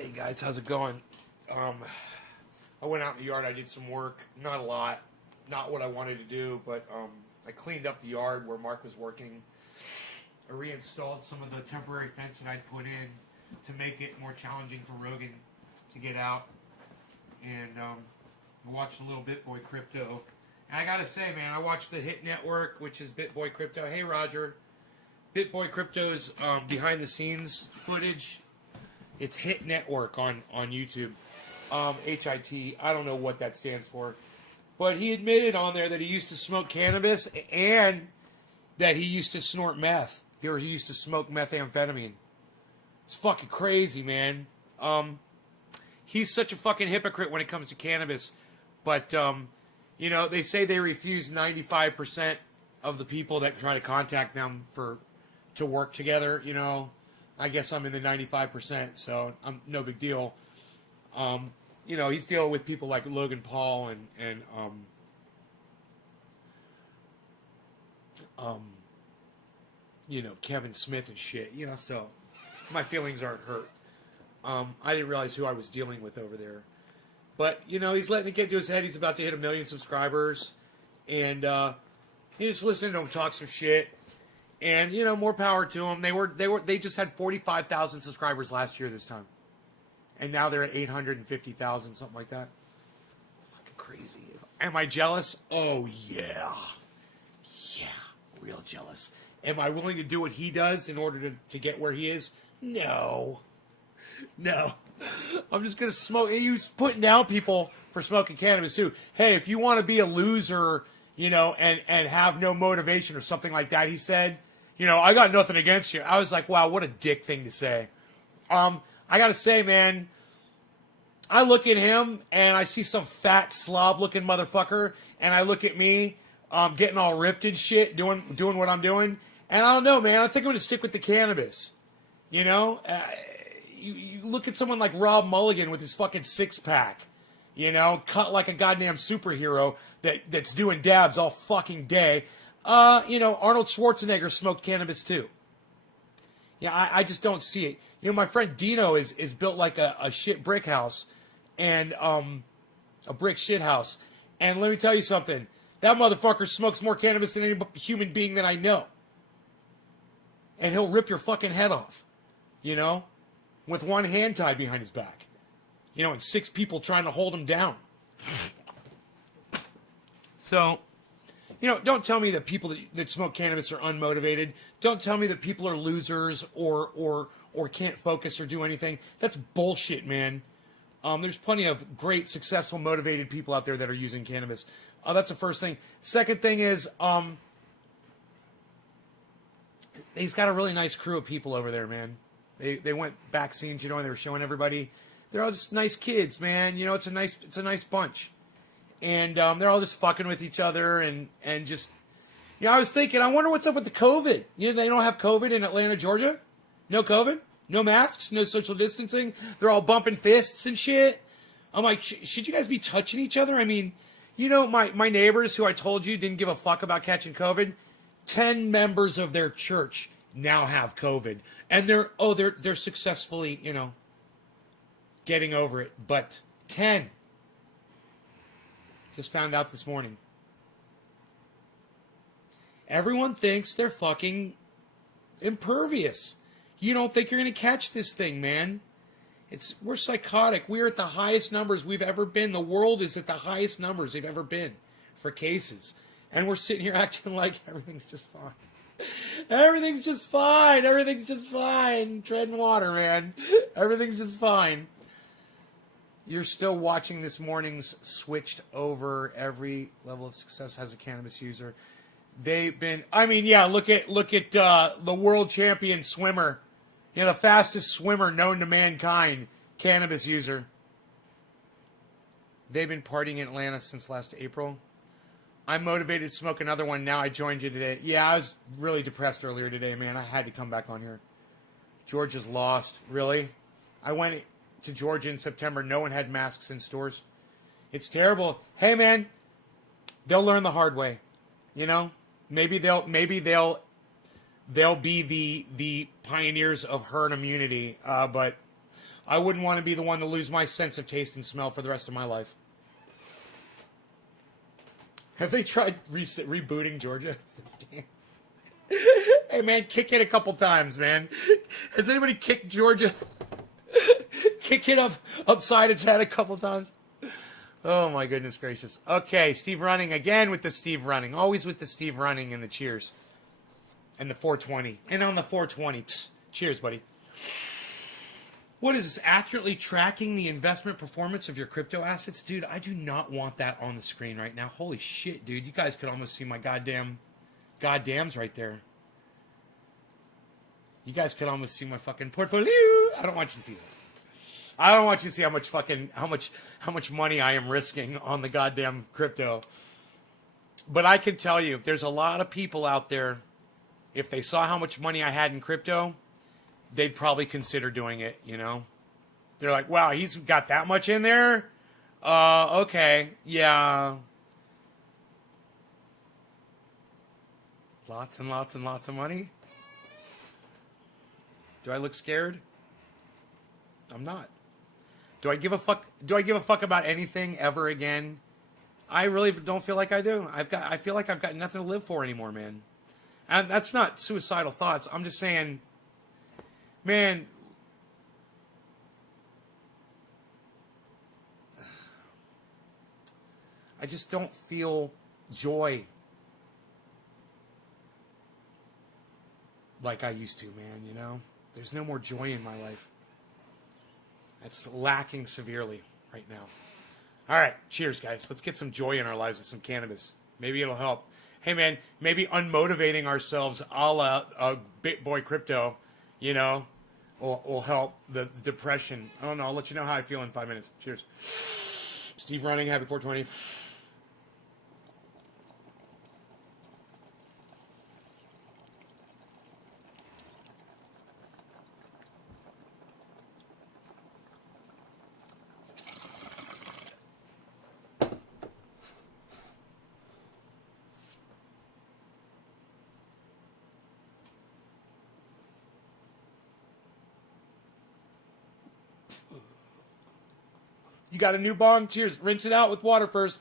Hey guys, how's it going? I went out in the yard. I did some work, not a lot, not what I wanted to do, but I cleaned up the yard where Mark was working. I reinstalled some of the temporary fencing I'd put in to make it more challenging for Rogan to get out, and I watched a little BitBoy Crypto. And I gotta say, man, I watched the Hit Network, which is BitBoy Crypto. Hey, Roger. BitBoy Crypto's behind the scenes footage. It's Hit Network on YouTube. HIT. I don't know what that stands for. But he admitted on there that he used to smoke cannabis and that he used to snort meth. Or he used to smoke methamphetamine. It's fucking crazy, man. He's such a fucking hypocrite when it comes to cannabis. But, you know, they say they refuse 95% of the people that try to contact them to work together, you know. I guess I'm in the 95%, so I'm no big deal. You know, he's dealing with people like Logan Paul and you know, Kevin Smith and shit, you know, so my feelings aren't hurt. I didn't realize who I was dealing with over there. But, you know, he's letting it get to his head. He's about to hit 1 million subscribers. And he's just listening to him talk some shit. And, you know, more power to them. They just had 45,000 subscribers last year this time. And now they're at 850,000, something like that. Fucking crazy. Am I jealous? Oh, yeah. Yeah, real jealous. Am I willing to do what he does in order to get where he is? No. No. I'm just going to smoke. He was putting down people for smoking cannabis, too. Hey, if you want to be a loser, you know, and have no motivation or something like that, he said, you know, I got nothing against you. I was like, wow, what a dick thing to say. I got to say, man, I look at him and I see some fat slob-looking motherfucker, and I look at me getting all ripped and shit, doing what I'm doing, and I don't know, man. I think I'm going to stick with the cannabis. You know? You look at someone like Rob Mulligan with his fucking six-pack, you know, cut like a goddamn superhero that's doing dabs all fucking day. You know, Arnold Schwarzenegger smoked cannabis too. Yeah, I just don't see it. You know, my friend Dino is built like a shit brick house and a brick shit house. And let me tell you something. That motherfucker smokes more cannabis than any human being that I know. And he'll rip your fucking head off, you know, with one hand tied behind his back. You know, and 6 people trying to hold him down. So, you know, don't tell me that people that smoke cannabis are unmotivated. Don't tell me that people are losers or can't focus or do anything. That's bullshit, man. There's plenty of great, successful, motivated people out there that are using cannabis. That's the first thing. Second thing is, he's got a really nice crew of people over there, man. They went back scenes, you know, and they were showing everybody. They're all just nice kids, man. You know, it's a nice bunch. And they're all just fucking with each other and just, you know, I was thinking, I wonder what's up with the COVID. You know, they don't have COVID in Atlanta, Georgia? No COVID? No masks? No social distancing? They're all bumping fists and shit? I'm like, should you guys be touching each other? I mean, you know, my neighbors who I told you didn't give a fuck about catching COVID, 10 members of their church now have COVID. And they're successfully, you know, getting over it. But 10. Just found out this morning. Everyone thinks they're fucking impervious. You don't think you're going to catch this thing, man. We're psychotic. We're at the highest numbers we've ever been. The world is at the highest numbers they've ever been for cases. And we're sitting here acting like everything's just fine. Everything's just fine. Everything's just fine. Treading water, man. Everything's just fine. You're still watching this morning's Switched Over. Every level of success has a cannabis user. They've been, I mean, yeah, look at the world champion swimmer. You know, the fastest swimmer known to mankind, cannabis user. They've been partying in Atlanta since last April. I'm motivated to smoke another one. Now I joined you today. Yeah, I was really depressed earlier today, man. I had to come back on here. Georgia's lost. Really? I went to Georgia in September. No one had masks in stores. It's terrible. Hey, man, they'll learn the hard way. You know, maybe they'll be the pioneers of herd immunity. But I wouldn't want to be the one to lose my sense of taste and smell for the rest of my life. Have they tried rebooting Georgia? Hey, man, kick it a couple times, man. Has anybody kicked Georgia? Kick it upside its head a couple times? Oh, my goodness gracious. Okay, Steve Running again with the Steve Running. Always with the Steve Running and the cheers. And the 420. And on the 420. Psst, cheers, buddy. What is this? Accurately tracking the investment performance of your crypto assets? Dude, I do not want that on the screen right now. Holy shit, dude. You guys could almost see my goddams right there. You guys could almost see my fucking portfolio. I don't want you to see that. I don't want you to see how much money I am risking on the goddamn crypto. But I can tell you, there's a lot of people out there, if they saw how much money I had in crypto, they'd probably consider doing it, you know? They're like, wow, he's got that much in there? Okay, yeah. Lots and lots and lots of money? Do I look scared? I'm not. Do I give a fuck about anything ever again? I really don't feel like I do. I feel like I've got nothing to live for anymore, man. And that's not suicidal thoughts. I'm just saying, man, I just don't feel joy like I used to, man, you know? There's no more joy in my life. It's lacking severely right now. All right, cheers, guys. Let's get some joy in our lives with some cannabis. Maybe it'll help. Hey, man, maybe unmotivating ourselves a la BitBoy Crypto, you know, will help the depression. I don't know. I'll let you know how I feel in 5 minutes. Cheers. Steve Running, happy 420. You got a new bong? Cheers. Rinse it out with water first.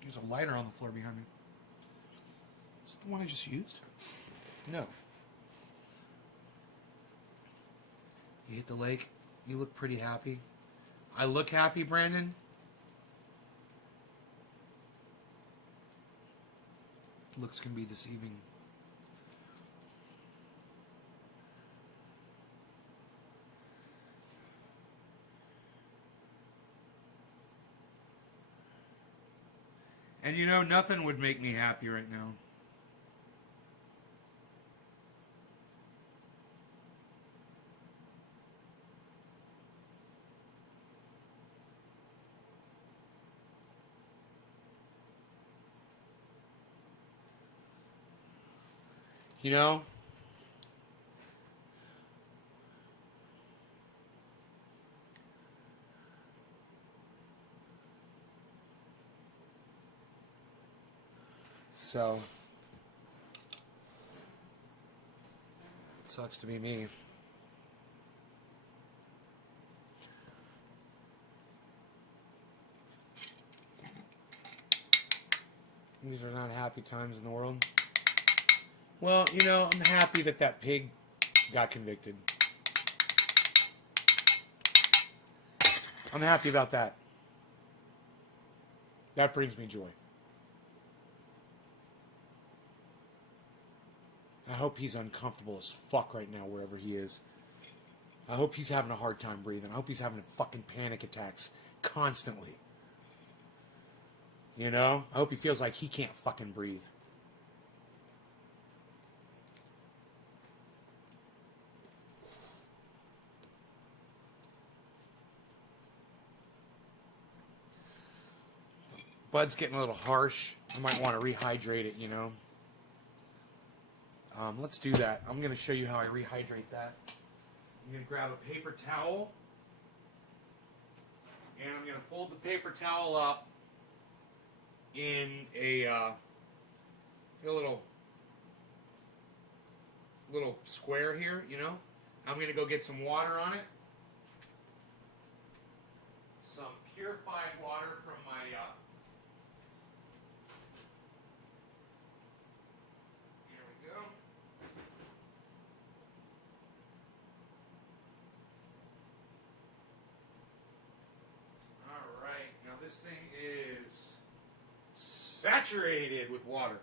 There's a lighter on the floor behind me. Is it the one I just used? No. You hit the lake. You look pretty happy. I look happy, Brandon. Looks can be deceiving. And you know, nothing would make me happy right now. You know? So, it sucks to be me. These are not happy times in the world. Well, you know, I'm happy that that pig got convicted. I'm happy about that. That brings me joy. I hope he's uncomfortable as fuck right now wherever he is. I hope he's having a hard time breathing. I hope he's having fucking panic attacks constantly. You know? I hope he feels like he can't fucking breathe. Bud's getting a little harsh. I might want to rehydrate it, you know? Let's do that. I'm going to show you how I rehydrate that. I'm going to grab a paper towel, and I'm going to fold the paper towel up in a little square here, you know. I'm going to go get some water on it. Some purified water from my here we go. All right, now this thing is saturated with water.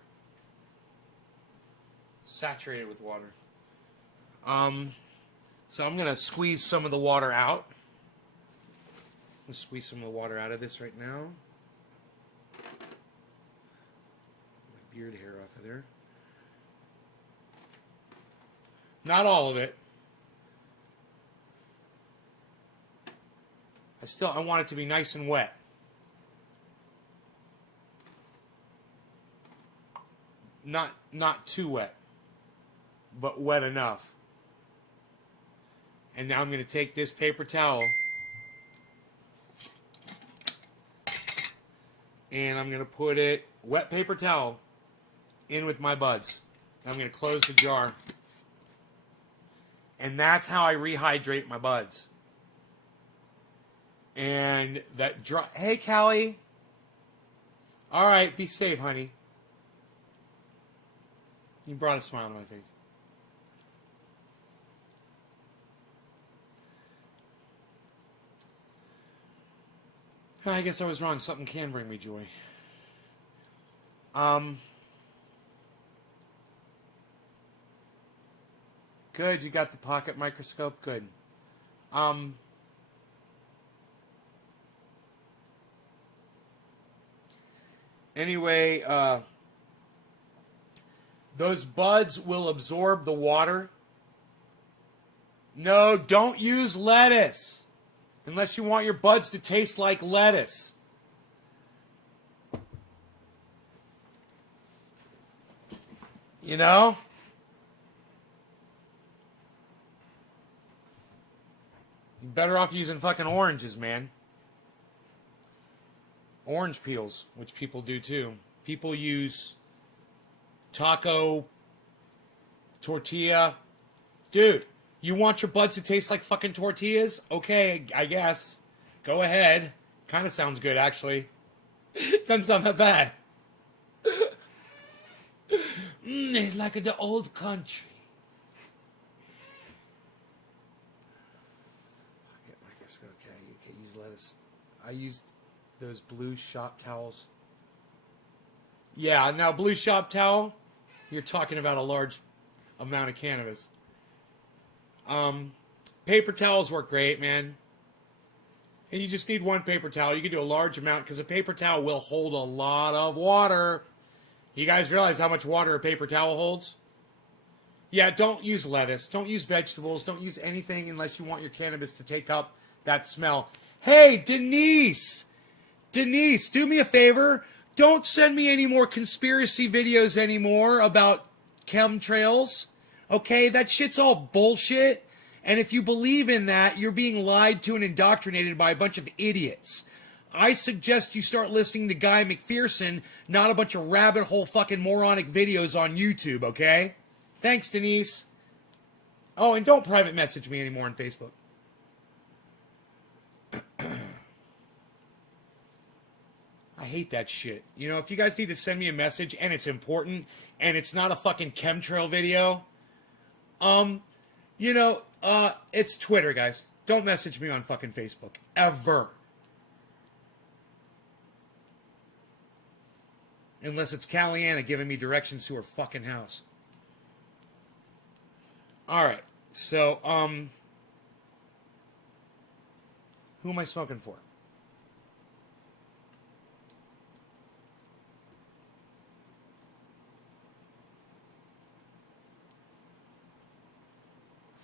Saturated with water. So I'm gonna squeeze some of the water out. I'm gonna squeeze some of the water out of this right now. My beard hair off of there. Not all of it. I want it to be nice and wet. Not too wet, but wet enough. And now I'm going to take this paper towel and I'm going to put it, wet paper towel, in with my buds. I'm going to close the jar. And that's how I rehydrate my buds. And that dry. Hey, Callie. All right, be safe, honey. You brought a smile to my face. I guess I was wrong. Something can bring me joy. Good. You got the pocket microscope. Good. Anyway, those buds will absorb the water. No, don't use lettuce. Unless you want your buds to taste like lettuce. You know? You're better off using fucking oranges, man. Orange peels, which people do too. People use taco, tortilla. Dude, you want your buds to taste like fucking tortillas? Okay, I guess. Go ahead. Kind of sounds good, actually. Doesn't sound that bad. It's like the old country. Okay, you can't use lettuce. I used those blue shop towels. Yeah, now blue shop towel, you're talking about a large amount of cannabis. Paper towels work great, man. And you just need one paper towel. You can do a large amount because a paper towel will hold a lot of water. You guys realize how much water a paper towel holds? Yeah, don't use lettuce. Don't use vegetables. Don't use anything unless you want your cannabis to take up that smell. Hey, Denise! Denise, do me a favor. Don't send me any more conspiracy videos anymore about chemtrails. Okay, that shit's all bullshit. And if you believe in that, you're being lied to and indoctrinated by a bunch of idiots. I suggest you start listening to Guy McPherson, not a bunch of rabbit hole fucking moronic videos on YouTube, okay? Thanks, Denise. Oh, and don't private message me anymore on Facebook. I hate that shit. You know, if you guys need to send me a message and it's important and it's not a fucking chemtrail video, it's Twitter, guys. Don't message me on fucking Facebook. Ever. Unless it's Caliana giving me directions to her fucking house. Alright. So, who am I smoking for?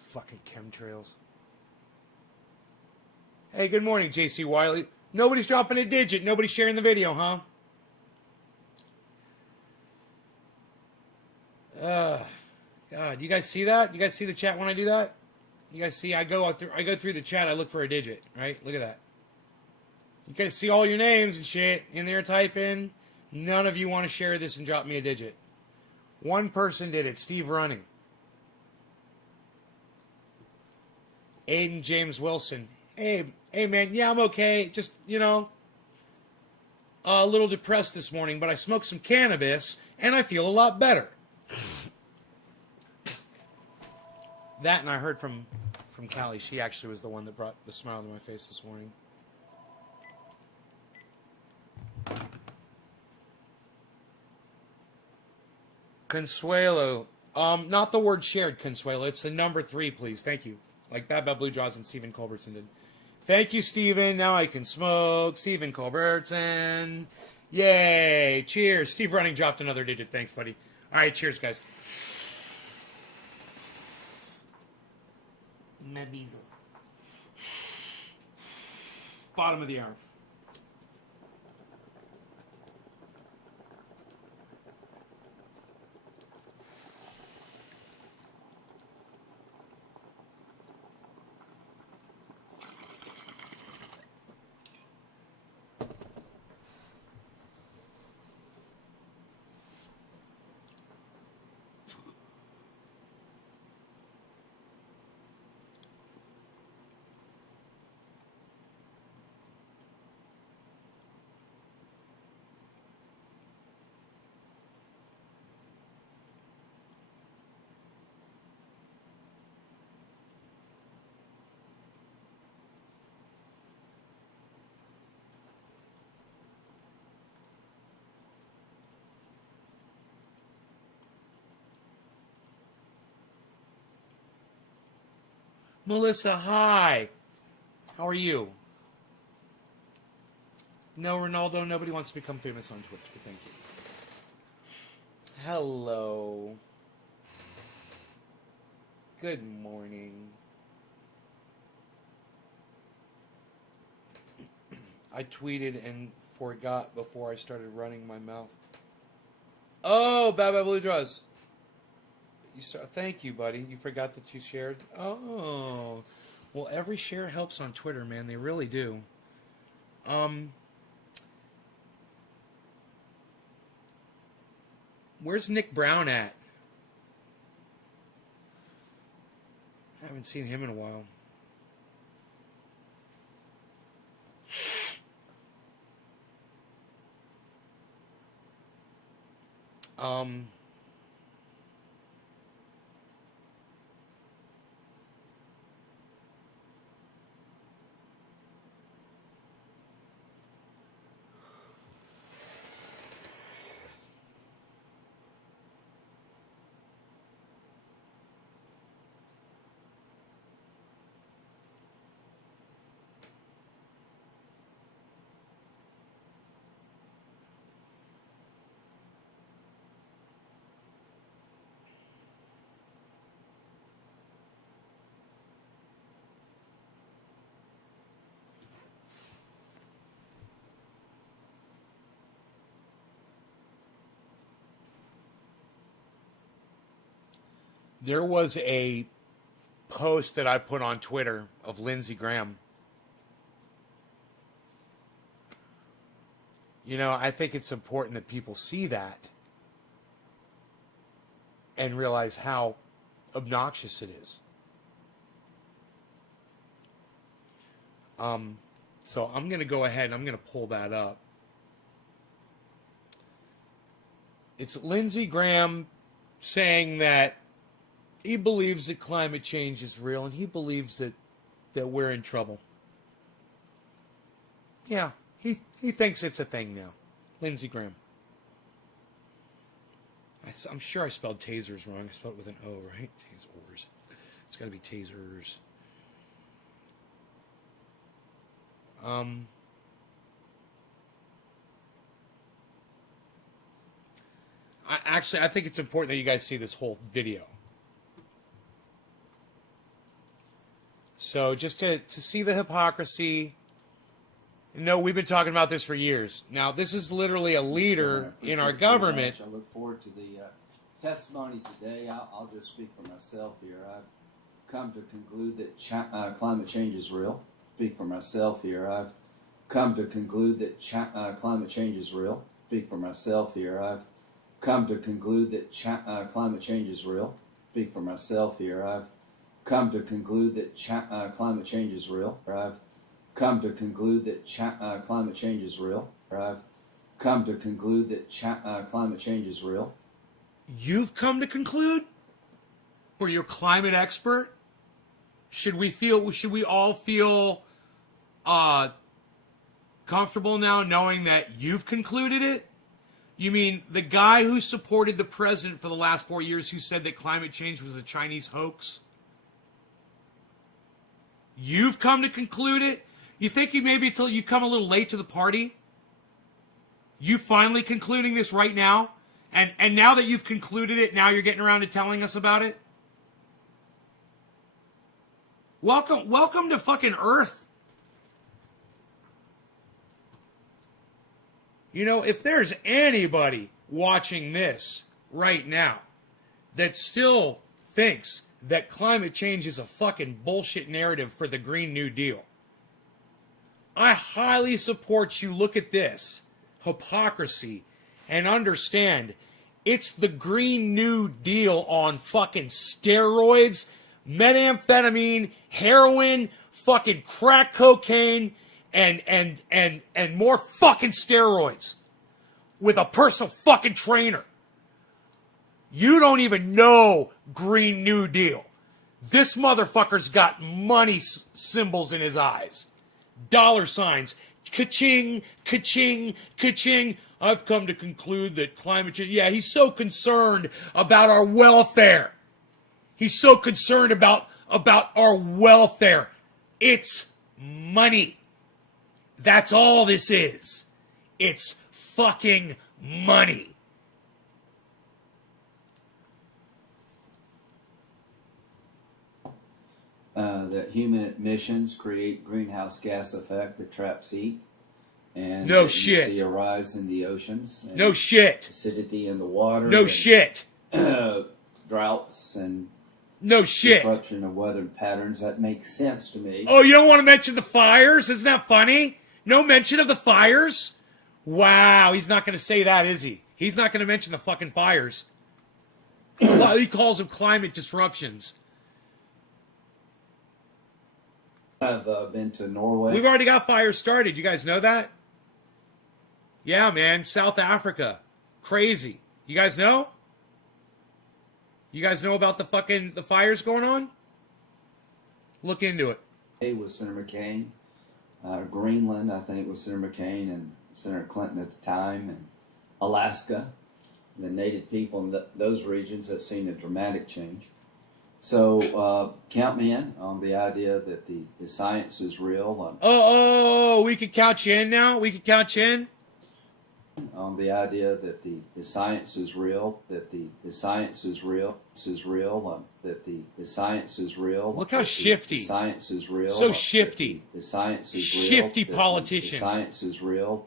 Fucking chemtrails. Hey, good morning, JC Wiley. Nobody's dropping a digit. Nobody's sharing the video, huh? God, you guys see that? You guys see the chat when I do that? You guys see? I go through the chat. I look for a digit. Right? Look at that. You guys see all your names and shit in there. Type in. None of you want to share this and drop me a digit. One person did it. Steve Running. Aiden James Wilson. Hey man. Yeah, I'm okay. Just a little depressed this morning, but I smoked some cannabis and I feel a lot better. That, and I heard from Callie. She actually was the one that brought the smile to my face this morning. Consuelo. Not the word shared, Consuelo. It's the number 3, please. Thank you. Like Bad Bad Blue Jaws and Stephen Culbertson did. Thank you, Stephen. Now I can smoke. Stephen Culbertson. Yay. Cheers. Steve Running dropped another digit. Thanks, buddy. All right, cheers, guys. Mebiza. Bottom of the hour. Melissa, hi. How are you? No, Ronaldo, nobody wants to become famous on Twitch, but thank you. Hello. Good morning. I tweeted and forgot before I started running my mouth. Oh, Bad Bad Blue Draws. Thank you, buddy. You forgot that you shared? Oh. Well, every share helps on Twitter, man. They really do. Where's Nick Brown at? I haven't seen him in a while. There was a post that I put on Twitter of Lindsey Graham. I think it's important that people see that and realize how obnoxious it is. So I'm going to go ahead and I'm going to pull that up. It's Lindsey Graham saying that he believes that climate change is real, and he believes that we're in trouble. Yeah, he thinks it's a thing now. Lindsey Graham. I'm sure I spelled tasers wrong. I spelled it with an O, right? Tasers. It's got to be tasers. I think it's important that you guys see this whole video. So just to see the hypocrisy. No, we've been talking about this for years. Now, this is literally a leader in our government. I look forward to the testimony today, I'll just speak for myself here. I've come to conclude that climate change is real. Speak for myself here. I've come to conclude that climate change is real. Speak for myself here. I've come to conclude that climate change is real. Speak for myself here. I've come to conclude that climate change is real. I've come to conclude that climate change is real. I've come to conclude that climate change is real. You've come to conclude? Or you're a climate expert? Should we all feel comfortable now knowing that you've concluded it? You mean the guy who supported the president for the last 4 years who said that climate change was a Chinese hoax? You've come to conclude it? You think you maybe until you've come a little late to the party? You finally concluding this right now? And now that you've concluded it, now you're getting around to telling us about it? Welcome to fucking Earth. You know, if there's anybody watching this right now that still thinks that climate change is a fucking bullshit narrative for the Green New Deal, I highly support you look at this hypocrisy and understand it's the Green New Deal on fucking steroids, methamphetamine, heroin, fucking crack cocaine, and more fucking steroids with a personal fucking trainer. You don't even know Green New Deal. This motherfucker's got money symbols in his eyes. Dollar signs. Ka-ching, ka-ching, ka-ching. I've come to conclude that climate change... Yeah, he's so concerned about our welfare. He's so concerned about our welfare. It's money. That's all this is. It's fucking money. That human emissions create greenhouse gas effect that traps heat. And no you shit. See a rise in the oceans. No shit. Acidity in the water. No shit. Droughts and no shit. Disruption of weather patterns. That makes sense to me. Oh, you don't want to mention the fires? Isn't that funny? No mention of the fires? Wow, he's not going to say that, is he? He's not going to mention the fucking fires. He calls them climate disruptions. I've been to Norway. We've already got fires started. You guys know that? Yeah, man. South Africa. Crazy. You guys know? You guys know about the fires going on? Look into it. With Senator McCain. Greenland, I think, was Senator McCain and Senator Clinton at the time. And Alaska. The native people in those regions have seen a dramatic change. So, count me in on the idea that the science is real. We could count you in now? We could count you in? On the idea that the science is real, that the science is real, that the science is real. Look how shifty. The science is real. So shifty. The science is real. Shifty politicians. The science is real.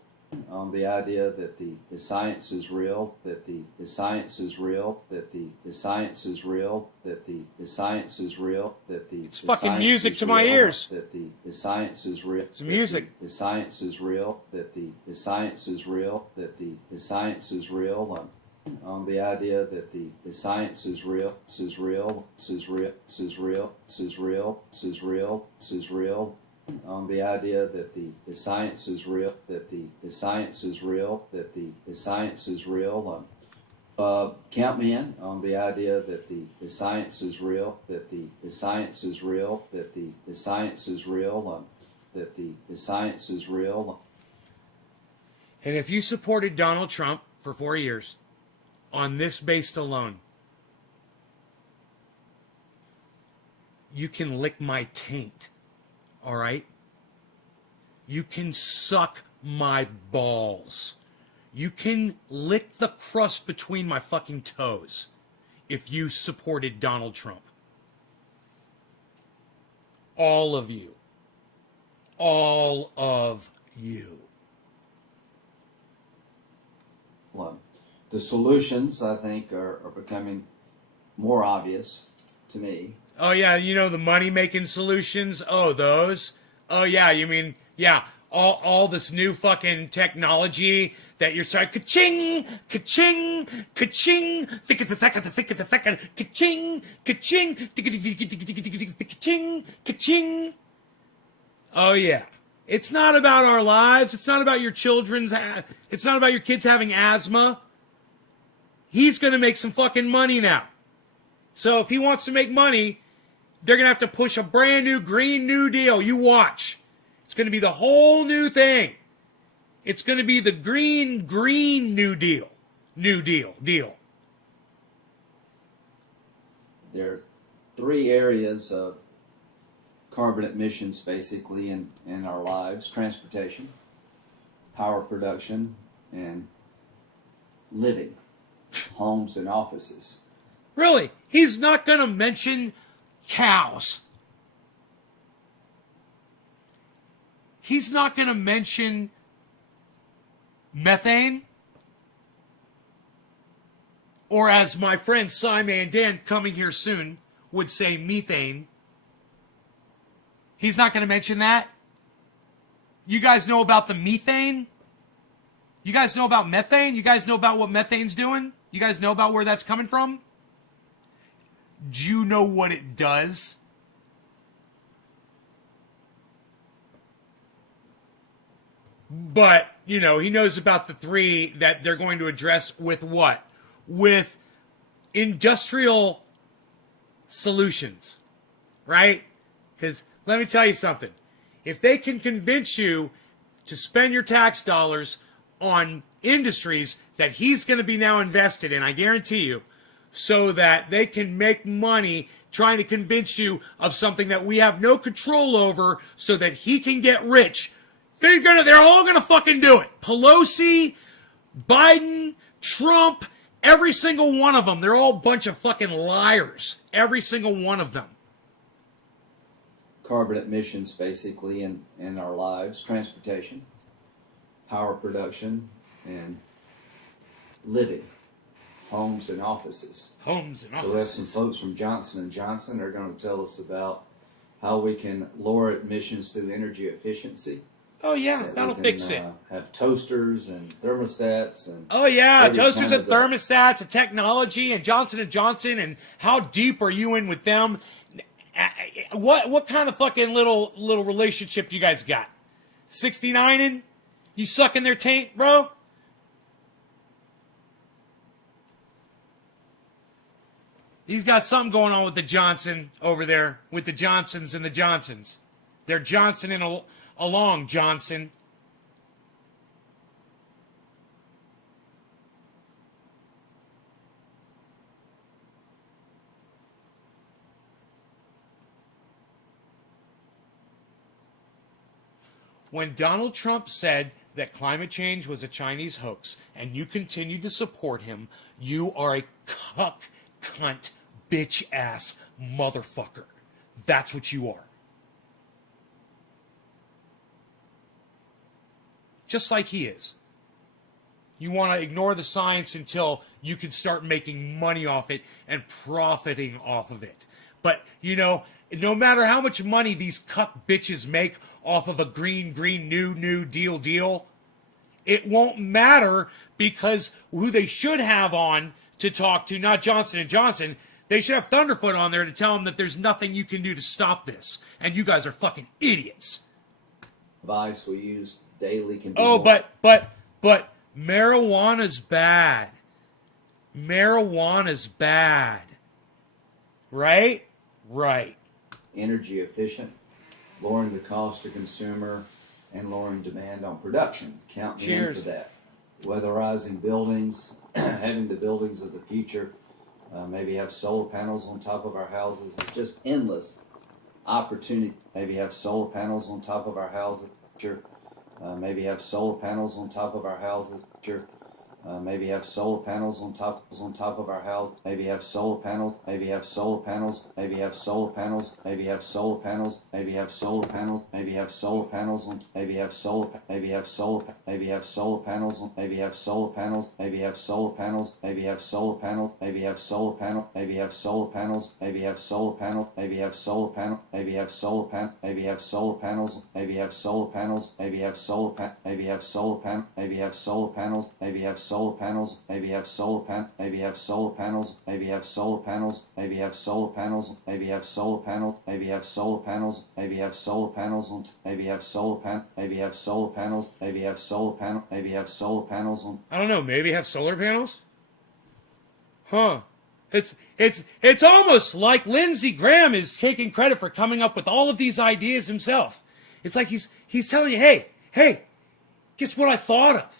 On the idea that the science is real, that the science is real, that the science is real, that the science is real, that the it's fucking music to my ears. That the science is real. It's music. The science is real. That the science is real. That the science is real. On the idea that the science is real, is real, is real, is real, is real, is real, is real. On the idea that the science is real, that the science is real, that the science is real. Count me in on the idea that the science is real, that the science is real, that the science is real, that the science is real. And if you supported Donald Trump for 4 years on this based alone, you can lick my taint. All right? You can suck my balls. You can lick the crust between my fucking toes if you supported Donald Trump. All of you. All of you. The solutions, I think, are becoming more obvious to me. Oh, yeah, you know, the money-making solutions? Oh, those? Oh, yeah, you mean, yeah, all this new fucking technology that you're sorry, ka-ching, ka-ching, ka-ching, thick of the second, ka-ching, ka-ching, ka-ching, ka-ching. Oh, yeah. It's not about our lives. It's not about your children's, it's not about your kids having asthma. He's going to make some fucking money now. So if he wants to make money, they're going to have to push a brand new Green New Deal. You watch. It's going to be the whole new thing. It's going to be the Green New Deal. Deal. There are three areas of carbon emissions basically in our lives: transportation, power production, and living, homes and offices. Really? He's not going to mention cows. He's not going to mention methane. Or as my friend Simon Dan, coming here soon, would say methane. He's not going to mention that. You guys know about the methane? You guys know about methane? You guys know about what methane's doing? You guys know about where that's coming from? Do you know what it does? But, you know, he knows about the three that they're going to address with what? With industrial solutions, right? Because let me tell you something. If they can convince you to spend your tax dollars on industries that he's going to be now invested in, I guarantee you, so that they can make money trying to convince you of something that we have no control over so that he can get rich, they're all gonna fucking do it. Pelosi, Biden, Trump, every single one of them, they're all a bunch of fucking liars. Every single one of them. Carbon emissions basically in our lives: transportation, power production, and living, homes and offices. Homes and offices. So we have some folks from Johnson & Johnson are going to tell us about how we can lower emissions through energy efficiency. Oh yeah, that'll fix it. Have toasters and thermostats and oh yeah, toasters kind and thermostats and technology and Johnson & Johnson, and how deep are you in with them? What kind of fucking little relationship do you guys got? 69ing? You sucking their taint, bro? He's got something going on with the Johnson over there, with the Johnsons and the Johnsons. They're Johnsoning along, Johnson. When Donald Trump said that climate change was a Chinese hoax and you continue to support him, you are a cunt, bitch ass motherfucker. That's what you are. Just like he is. You want to ignore the science until you can start making money off it and profiting off of it. But, you know, no matter how much money these cuck bitches make off of a green new deal, it won't matter, because who they should have on to talk to, not Johnson & Johnson, they should have Thunderfoot on there to tell them that there's nothing you can do to stop this. And you guys are fucking idiots. Device we use daily can be but marijuana's bad. Marijuana's bad. Right? Right. energy efficient, lowering the cost to consumer, and lowering demand on production. Count me in for that. Weatherizing buildings, having the buildings of the future, maybe have solar panels on top of our houses. It's just endless opportunity. Maybe have solar panels on top of our houses. Maybe have solar panels on top of our houses. Maybe have solar panels on top of our house. Maybe have solar panels. Maybe have solar panels. Maybe have solar panels. Maybe have solar panels. Maybe have solar panels. Maybe have solar panels on. Maybe have solar. Maybe have solar. Maybe have solar panels on. Maybe have solar panels. Maybe have solar panels. Maybe have solar panel. Maybe have solar panel. Maybe have solar panels. Maybe have solar panel. Maybe have solar panel. Maybe have solar panel. Maybe have solar panels. Maybe have solar panels. Maybe have solar panel. Maybe have solar panel. Maybe have solar panels. Maybe have solar panels, maybe have solar pan, maybe have solar panels, maybe have solar panels, maybe have solar panels, maybe have solar panel, maybe have solar panels, maybe have solar panels on, maybe have solar pan, maybe have solar panels, maybe have solar panel, maybe have solar panels on. I don't know, maybe have solar panels? Huh. It's almost like Lindsey Graham is taking credit for coming up with all of these ideas himself. It's like he's telling you, hey, guess what I thought of?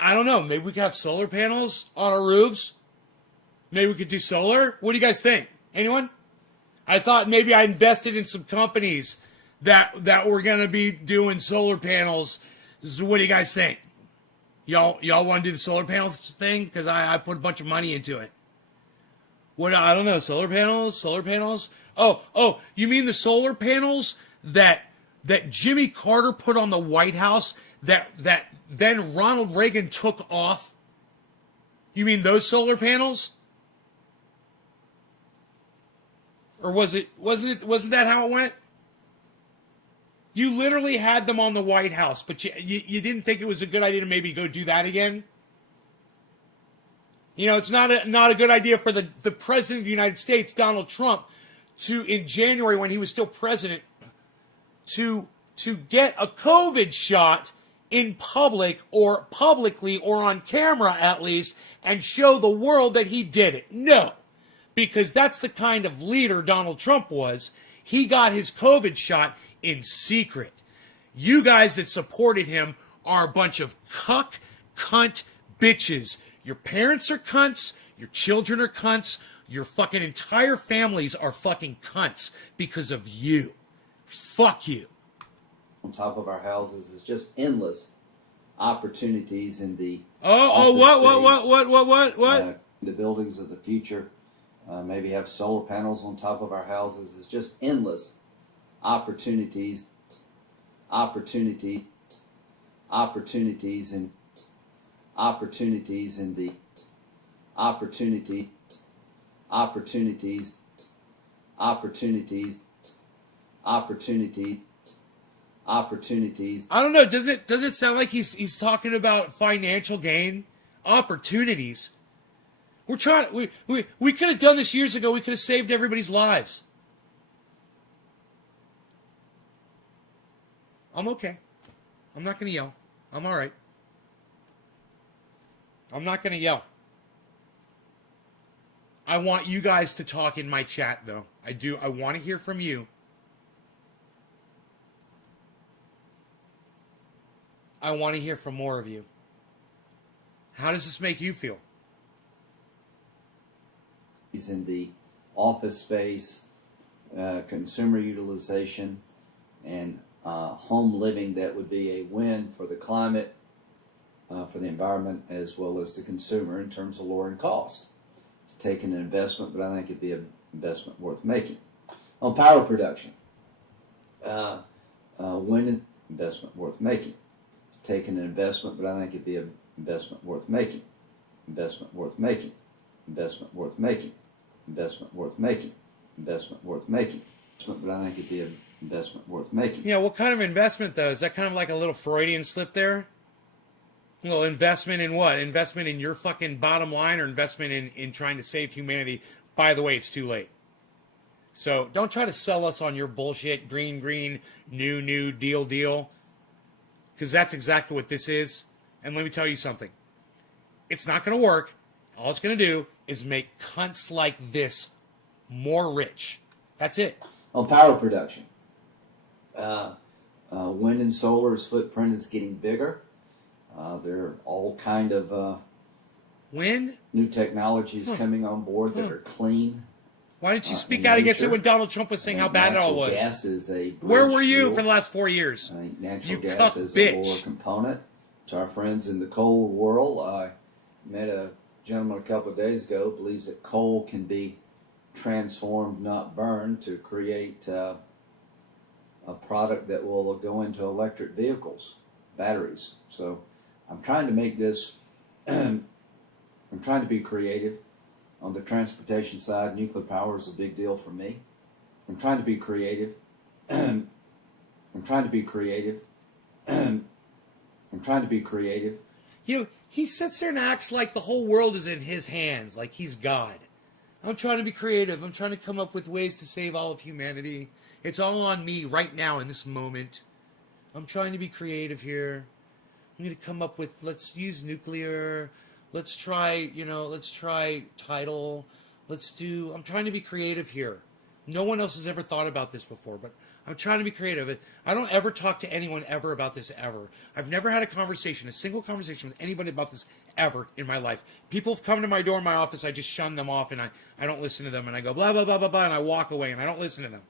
I don't know. Maybe we could have solar panels on our roofs. Maybe we could do solar. What do you guys think? Anyone? I thought maybe I invested in some companies that were going to be doing solar panels. So what do you guys think? Y'all want to do the solar panels thing? Because I put a bunch of money into it. What? I don't know. Solar panels. Oh, you mean the solar panels that Jimmy Carter put on the White House that then Ronald Reagan took off? You mean those solar panels? Or wasn't that how it went? You literally had them on the White House, but you didn't think it was a good idea to maybe go do that again? You know, it's not a good idea for the President of the United States, Donald Trump, to, in January when he was still president, to get a COVID shot in public or publicly or on camera at least and show the world that he did it. No, because that's the kind of leader Donald Trump was. He got his COVID shot in secret. You guys that supported him are a bunch of cunt bitches. Your parents are cunts. Your children are cunts. Your fucking entire families are fucking cunts because of you. Fuck you. On top of our houses is just endless opportunities in the what? The buildings of the future. Maybe have solar panels on top of our houses. It's just endless opportunities in I don't know. Doesn't it sound like he's talking about financial gain, opportunities? We're trying. We could have done this years ago. We could have saved everybody's lives. I'm okay. I'm not going to yell. I'm all right. I'm not going to yell. I want you guys to talk in my chat, though. I do. I want to hear from you. I want to hear from more of you. How does this make you feel? in the office space, consumer utilization, and home living that would be a win for the climate, for the environment, as well as the consumer in terms of lowering cost. It's taken an investment, but I think it'd be an investment worth making. On power production, wind investment worth making. It's taken an investment, but I think it'd be an investment worth making. Investment worth making. Investment worth making. Investment worth making. Investment worth making. But I think it'd be an investment worth making. Yeah, what kind of investment, though? Is that kind of like a little Freudian slip there? A little investment in what? Investment in your fucking bottom line, or investment in trying to save humanity? By the way, it's too late. So don't try to sell us on your bullshit, green, new, deal. Because that's exactly what this is. And let me tell you something. It's not going to work. All it's going to do is make cunts like this more rich. That's it. On power production, wind and solar's footprint is getting bigger. There are all kind of wind new technologies coming on board that are clean. Why didn't you speak out against it when Donald Trump was saying how bad it all was? Gas is a Where were you for the last 4 years? I think natural You gas cuck is bitch. a lower component. To our friends in the coal world, I met a gentleman a couple of days ago who believes that coal can be transformed, not burned, to create a product that will go into electric vehicles, batteries. So I'm trying to make this, I'm trying to be creative. On the transportation side, nuclear power is a big deal for me. I'm trying to be creative. I'm trying to be creative. I'm trying to be creative. You know, he sits there and acts like the whole world is in his hands, like he's God. I'm trying to be creative. I'm trying to come up with ways to save all of humanity. It's all on me right now in this moment. I'm trying to be creative here. I'm going to come up with, let's use nuclear. Let's try, let's try tidal. I'm trying to be creative here. No one else has ever thought about this before, but I'm trying to be creative. I don't ever talk to anyone ever about this ever. I've never had a single conversation with anybody about this ever in my life. People have come to my door in my office, I just shun them off and I don't listen to them and I go blah, blah, blah, blah, blah, and I walk away and I don't listen to them.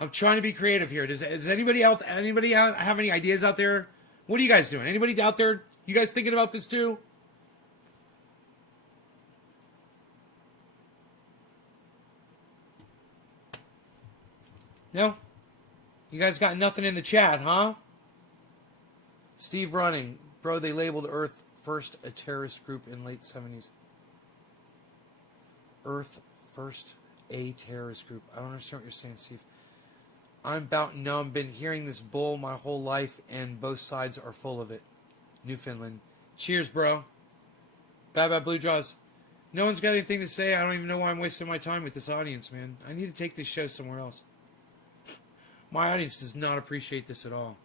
I'm trying to be creative here. Does anybody else, have any ideas out there? What are you guys doing? Anybody out there? You guys thinking about this too? No? You guys got nothing in the chat, huh? Steve Running. Bro, they labeled Earth First a terrorist group in late 70s. Earth First a terrorist group. I don't understand what you're saying, Steve. I'm about numb. Been hearing this bull my whole life, and both sides are full of it. Newfoundland. Cheers, bro. Bye bye, Blue Jaws. No one's got anything to say. I don't even know why I'm wasting my time with this audience, man. I need to take this show somewhere else. My audience does not appreciate this at all.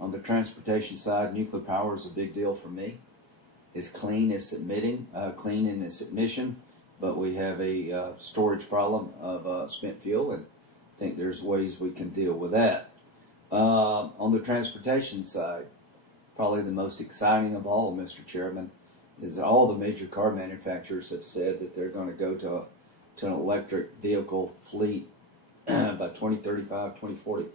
On the transportation side, nuclear power is a big deal for me. It's clean, it's clean in its emission, but we have a storage problem of spent fuel, and I think there's ways we can deal with that. On the transportation side, probably the most exciting of all, Mr. Chairman, is that all the major car manufacturers have said that they're going to go to an electric vehicle fleet by 2035, 2040.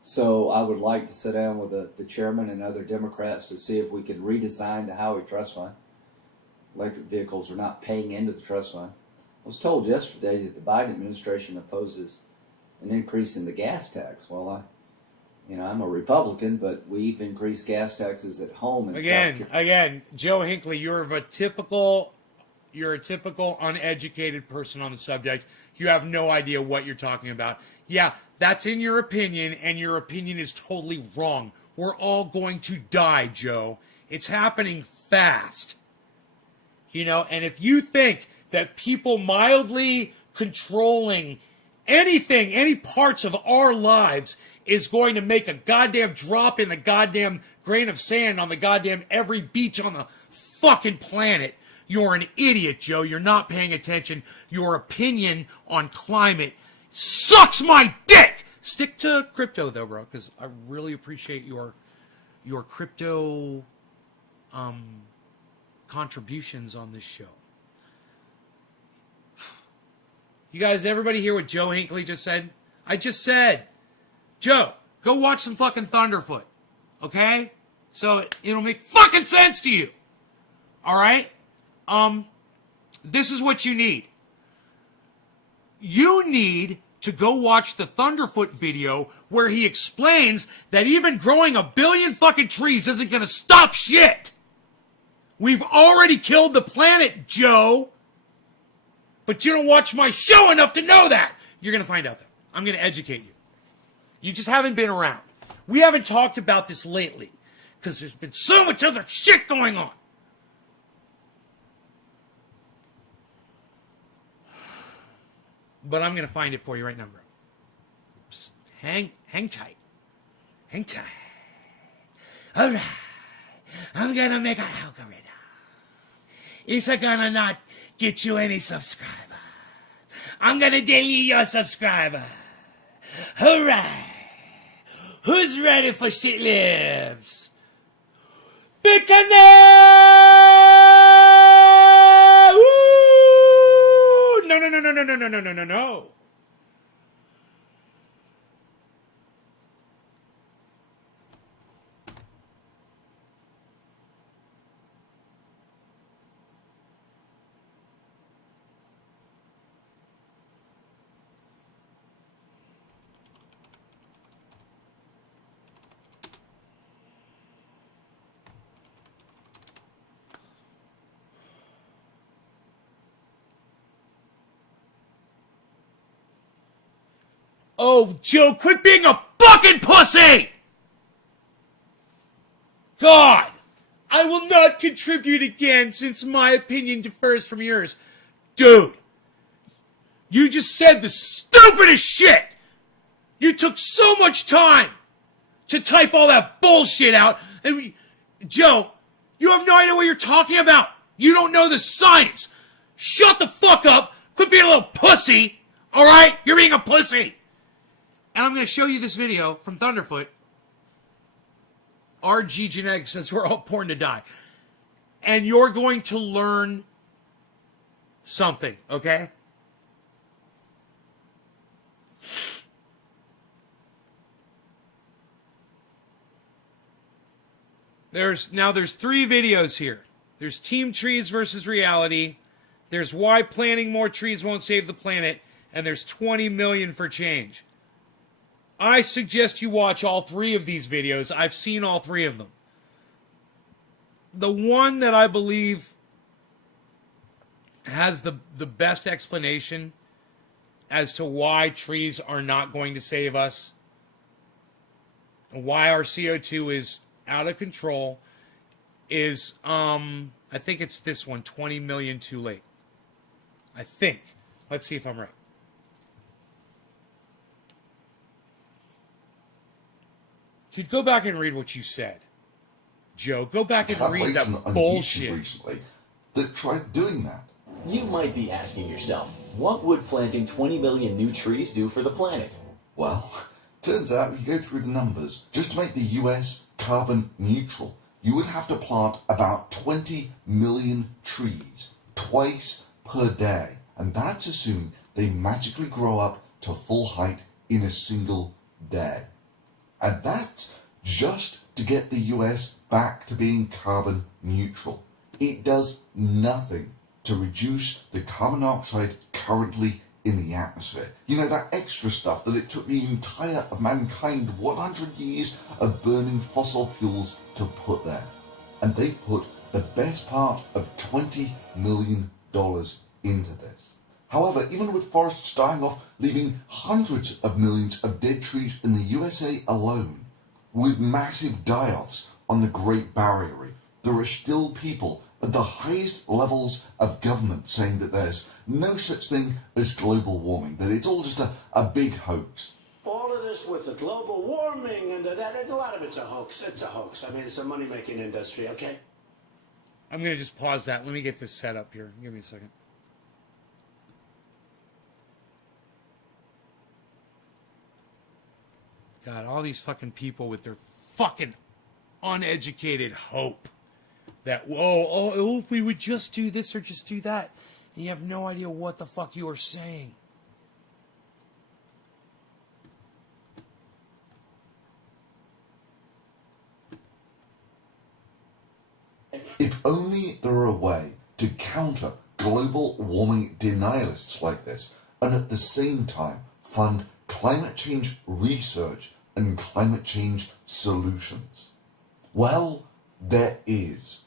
So I would like to sit down with the chairman and other Democrats to see if we can redesign the Highway Trust Fund. Electric vehicles are not paying into the trust fund. I was told yesterday that the Biden administration opposes an increase in the gas tax. Well, I'm a Republican, but we've increased gas taxes at home. Again, Joe Hinckley, you're a typical uneducated person on the subject. You have no idea what you're talking about. Yeah, that's in your opinion, and your opinion is totally wrong. We're all going to die, Joe. It's happening fast. And if you think that people mildly controlling anything, any parts of our lives is going to make a goddamn drop in the goddamn grain of sand on the goddamn every beach on the fucking planet, you're an idiot, Joe. You're not paying attention. Your opinion on climate sucks my dick. Stick to crypto, though, bro, because I really appreciate your crypto contributions on this show. You guys, everybody hear what Joe Hinckley just said? I just said, Joe, go watch some fucking Thunderfoot, okay? So it'll make fucking sense to you, all right? This is what you need. You need to go watch the Thunderfoot video where he explains that even growing 1 billion fucking trees isn't going to stop shit. We've already killed the planet, Joe. But you don't watch my show enough to know that. You're going to find out that. I'm going to educate you. You just haven't been around. We haven't talked about this lately because there's been so much other shit going on. But I'm going to find it for you right now, bro. Just hang tight. Hang tight. All right. I'm going to make an algorithm. It's going to not get you any subscribers. I'm going to delete your subscriber. All right. Who's ready for shit lives? Bickanet! Woo! No. Oh, Joe, quit being a fucking pussy! God! I will not contribute again since my opinion differs from yours. Dude, you just said the stupidest shit! You took so much time to type all that bullshit out. And Joe, you have no idea what you're talking about. You don't know the science. Shut the fuck up. Quit being a little pussy. All right? You're being a pussy. And I'm going to show you this video from Thunderfoot. RG Genetics says we're all born to die. And you're going to learn something, okay? There's 3 videos here. There's Team Trees versus Reality. There's Why Planting More Trees Won't Save the Planet. And there's 20 million for change. I suggest you watch all 3 of these videos. I've seen all 3 of them. The one that I believe has the best explanation as to why trees are not going to save us, why our CO2 is out of control, is, I think it's this one, 20 million too late. I think. Let's see if I'm right. Dude, go back and read what you said. Joe, go back and read that bullshit. Recently that tried doing that. You might be asking yourself, what would planting 20 million new trees do for the planet? Well, turns out if you go through the numbers, just to make the US carbon neutral, you would have to plant about 20 million trees twice per day. And that's assuming they magically grow up to full height in a single day. And that's just to get the US back to being carbon neutral. It does nothing to reduce the carbon dioxide currently in the atmosphere. You know, that extra stuff that it took the entire of mankind 100 years of burning fossil fuels to put there. And they put the best part of $20 million into this. However, even with forests dying off, leaving hundreds of millions of dead trees in the USA alone, with massive die-offs on the Great Barrier Reef, there are still people at the highest levels of government saying that there's no such thing as global warming, that it's all just a big hoax. All of this with the global warming and that, a lot of it's a hoax. It's a hoax. I mean, it's a money-making industry, okay? I'm going to just pause that. Let me get this set up here. Give me a second. God, all these fucking people with their fucking uneducated hope that, oh, if we would just do this or just do that. And you have no idea what the fuck you are saying. If only there were a way to counter global warming denialists like this, and at the same time fund climate change research and climate change solutions. Well, there is.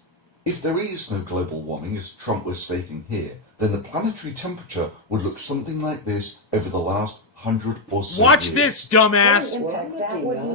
If there is no global warming, as Trump was stating here, then the planetary temperature would look something like this over the last 100 or so Watch years. this, dumbass.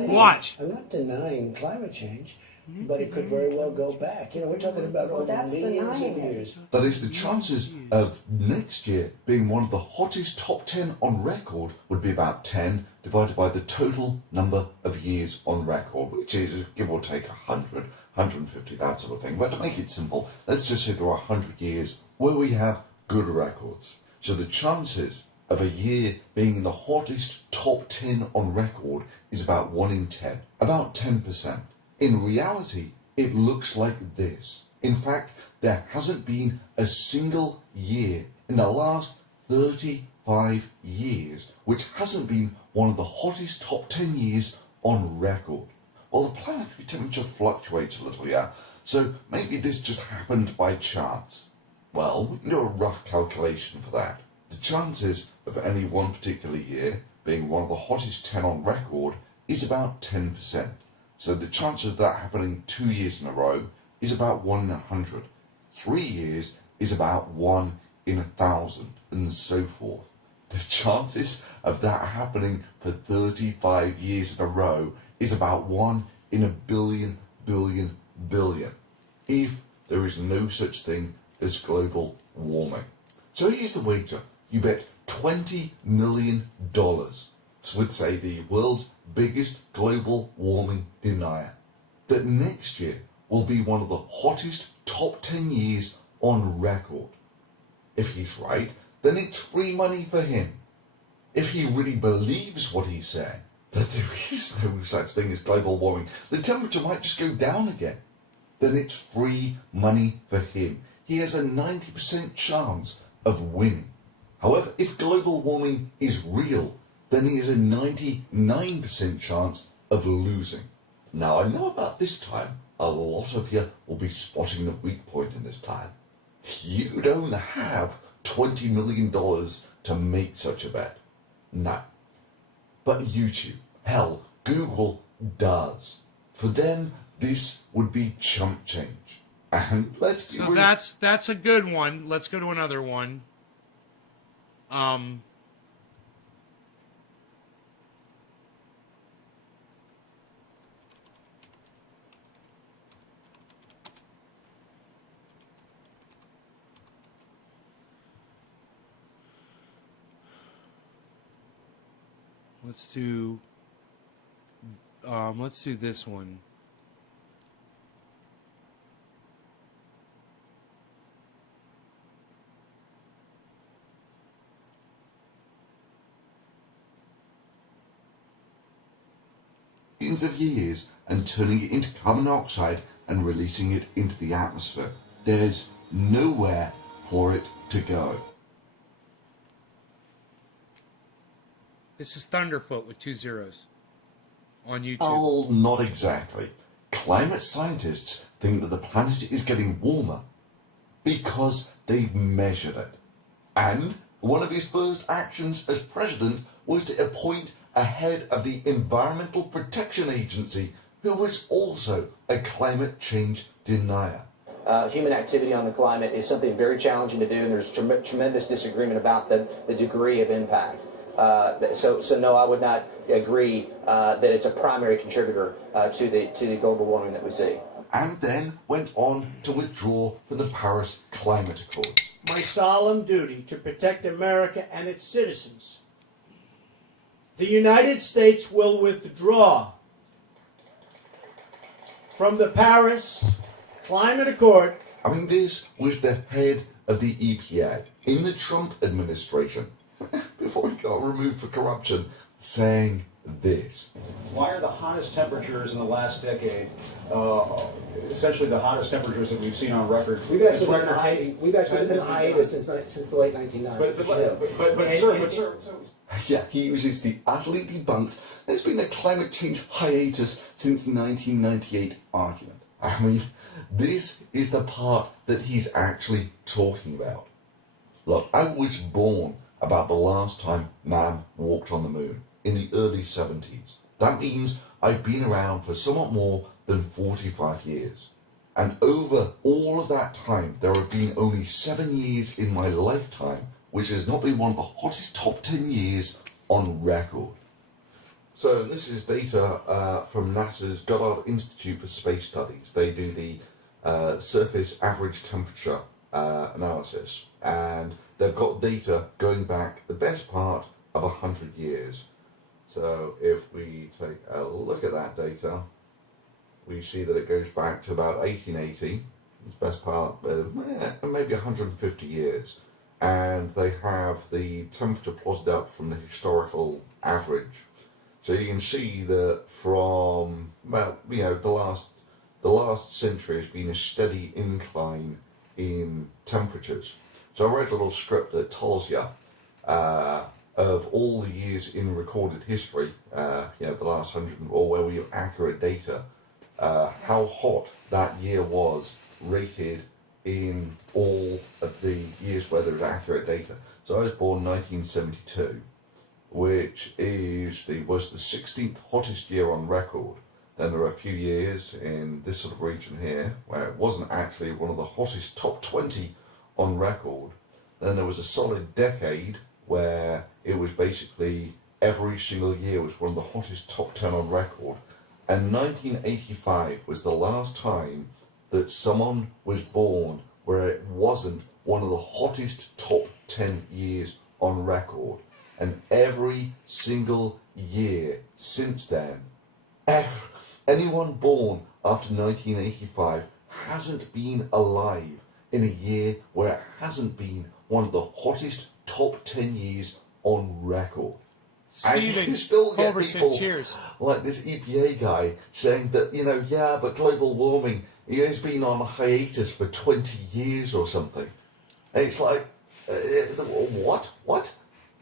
Watch. I'm not denying climate change, but it could very well go back. You know, we're talking about over millions of years. That is, the chances of next year being one of the hottest top 10 on record would be about 10 divided by the total number of years on record, which is give or take 100, 150, that sort of thing. But to make it simple, let's just say there are 100 years where we have good records. So the chances of a year being in the hottest top 10 on record is about 1 in 10, about 10%. In reality, it looks like this. In fact, there hasn't been a single year in the last 35 years which hasn't been one of the hottest top 10 years on record. Well, the planetary temperature fluctuates a little, yeah? So maybe this just happened by chance. Well, we can do a rough calculation for that. The chances of any one particular year being one of the hottest 10 on record is about 10%. So the chance of that happening 2 years in a row is about 1 in 100. 3 years is about 1 in 1,000, and so forth. The chances of that happening for 35 years in a row is about 1 in a billion, billion, billion, if there is no such thing as global warming. So here's the wager. You bet $20 million with, say, the world's biggest global warming denier, that next year will be one of the hottest top 10 years on record. If he's right, then it's free money for him. If he really believes what he's saying, that there is no such thing as global warming, the temperature might just go down again, then it's free money for him. He has a 90% chance of winning. However, if global warming is real, then he has a 99% chance of losing. Now, I know about this time, a lot of you will be spotting the weak point in this plan. You don't have $20 million to make such a bet. No. But YouTube, hell, Google does. For them, this would be chump change. And let's be So real. that's a good one. Let's go to another one. Let's do this one. Billions of years and turning it into carbon dioxide and releasing it into the atmosphere. There's nowhere for it to go. This is Thunderfoot with 2 zeros on YouTube. Oh, not exactly. Climate scientists think that the planet is getting warmer because they've measured it. And one of his first actions as president was to appoint a head of the Environmental Protection Agency who was also a climate change denier. Human activity on the climate is something very challenging to do, and there's tremendous disagreement about the degree of impact. So no, I would not agree that it's a primary contributor to the global warming that we see. And then went on to withdraw from the Paris Climate Accords. My solemn duty to protect America and its citizens. The United States will withdraw from the Paris Climate Accord. I mean, this was the head of the EPA in the Trump administration, before he got removed for corruption, saying this. Why are the hottest temperatures in the last decade essentially the hottest temperatures that we've seen on record? We've actually been in hiatus since the late 1990s. But sir, Yeah, he uses the utterly debunked, there's been a climate change hiatus since 1998 argument. I mean, this is the part that he's actually talking about. Look, I was born about the last time man walked on the moon, in the early 70s. That means I've been around for somewhat more than 45 years. And over all of that time, there have been only 7 years in my lifetime which has not been one of the hottest top 10 years on record. So this is data from NASA's Goddard Institute for Space Studies. They do the surface average temperature analysis, and they've got data going back the best part of 100 years. So if we take a look at that data, we see that it goes back to about 1880, it's best part of maybe 150 years. And they have the temperature plotted up from the historical average. So you can see that from, well, you know, the last century has been a steady incline in temperatures. So I wrote a little script that tells you of all the years in recorded history, you know, the last 100, or where we have accurate data, how hot that year was rated in all of the years where there is accurate data. So I was born 1972, which was the 16th hottest year on record. Then there are a few years in this sort of region here where it wasn't actually one of the hottest top 20 on record. Then there was a solid decade where it was basically every single year was one of the hottest top 10 on record. And 1985 was the last time that someone was born where it wasn't one of the hottest top 10 years on record. And every single year since then, anyone born after 1985 hasn't been alive in a year where it hasn't been one of the hottest top 10 years on record. And Steven you still get Culbertson, people cheers. like this EPA guy saying that, yeah, but global warming, it has been on hiatus for 20 years or something. And it's like, what?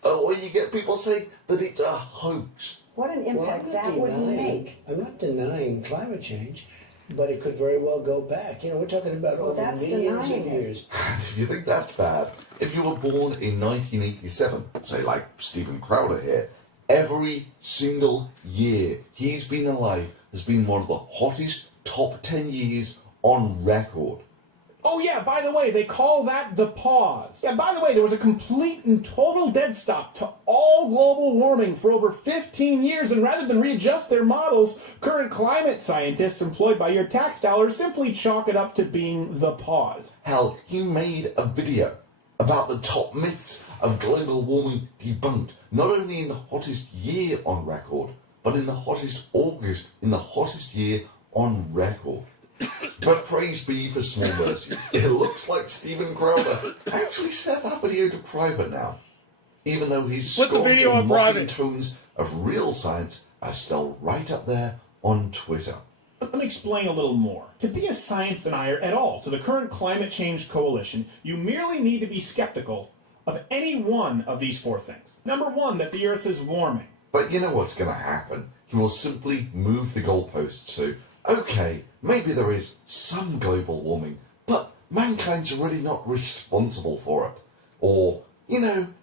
Or you get people saying that it's a hoax. What an impact that would make. I'm not denying climate change, but it could very well go back. We're talking about over that's millions of denying it. years. If you think that's bad, if you were born in 1987, say like Stephen Crowder here, every single year he's been alive has been one of the hottest top 10 years on record. Oh yeah, by the way, they call that the pause. Yeah, by the way, there was a complete and total dead stop to all global warming for over 15 years, and rather than readjust their models, current climate scientists employed by your tax dollars simply chalk it up to being the pause. Hell, he made a video about the top myths of global warming debunked, not only in the hottest year on record, but in the hottest August, in the hottest year on record. But praise be for small mercies. It looks like Stephen Crowder actually set that video to private now. Even though his Put the video on private. tones of real science are still right up there on Twitter. Let me explain a little more. To be a science denier at all to the current climate change coalition, you merely need to be skeptical of any one of these four things. Number one, that the Earth is warming. But you know what's going to happen? He will simply move the goalposts to, okay, maybe there is some global warming, but mankind's really not responsible for it. Or,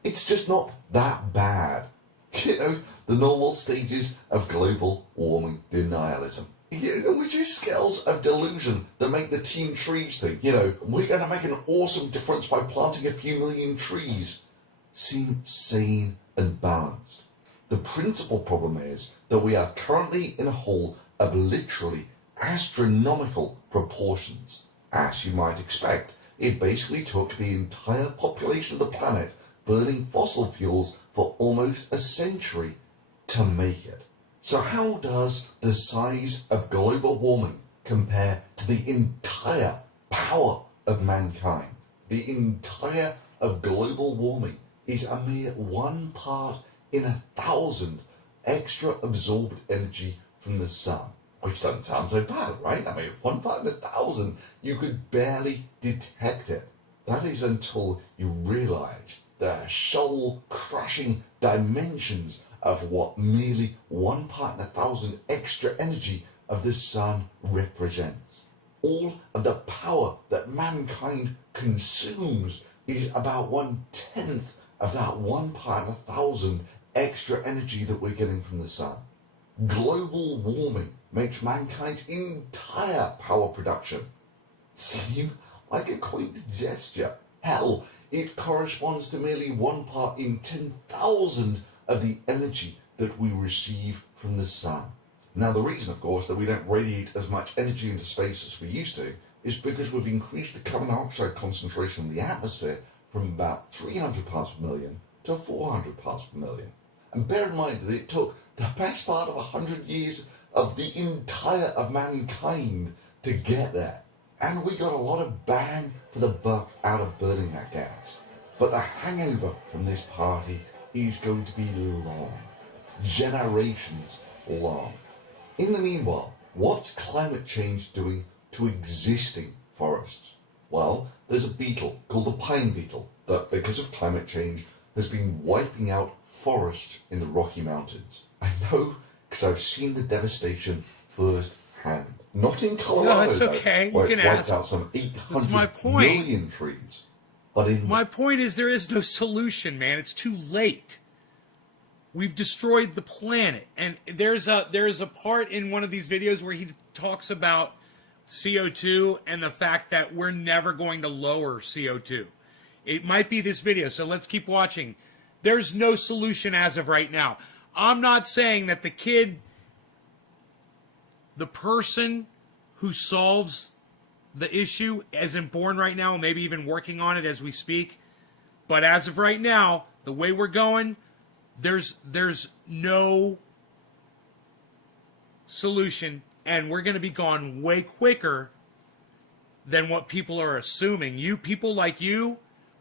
it's just not that bad. The normal stages of global warming denialism. Which is scales of delusion that make the Team Trees thing. We're going to make an awesome difference by planting a few million trees. Seem sane and balanced. The principal problem is that we are currently in a hole of literally astronomical proportions. As you might expect, it basically took the entire population of the planet burning fossil fuels for almost a century to make it. So how does the size of global warming compare to the entire power of mankind? The entire of global warming is a mere 1 part in 1,000 extra absorbed energy from the sun. Which doesn't sound so bad, right? 1 part in 1,000, you could barely detect it. That is until you realise the soul-crushing dimensions of what merely 1 part in 1,000 extra energy of the sun represents. All of the power that mankind consumes is about 1/10 of that 1 part in 1,000 extra energy that we're getting from the sun. Global warming makes mankind's entire power production seem like a quaint gesture. Hell, it corresponds to merely 1 part in 10,000 of the energy that we receive from the sun. Now, the reason, of course, that we don't radiate as much energy into space as we used to is because we've increased the carbon dioxide concentration in the atmosphere from about 300 parts per million to 400 parts per million. And bear in mind that it took the best part of 100 years of the entire of mankind to get there. And we got a lot of bang for the buck out of burning that gas. But the hangover from this party is going to be long. Generations long. In the meanwhile, what's climate change doing to existing forests? Well, there's a beetle called the pine beetle that, because of climate change, has been wiping out forests in the Rocky Mountains. I know, because I've seen the devastation firsthand. Not in Colorado, No, it's okay. though, where You it's can wiped ask. out some That's my 800 point. million trees. But in My point is there is no solution, man. It's too late. We've destroyed the planet. And there's a part in one of these videos where he talks about CO2 and the fact that we're never going to lower CO2. It might be this video, so let's keep watching. there's no solution as of right now. I'm not saying that the person who solves the issue isn't born right now, maybe even working on it as we speak. But as of right now, the way we're going, there's no solution, and we're going to be gone way quicker than what people are assuming. People like you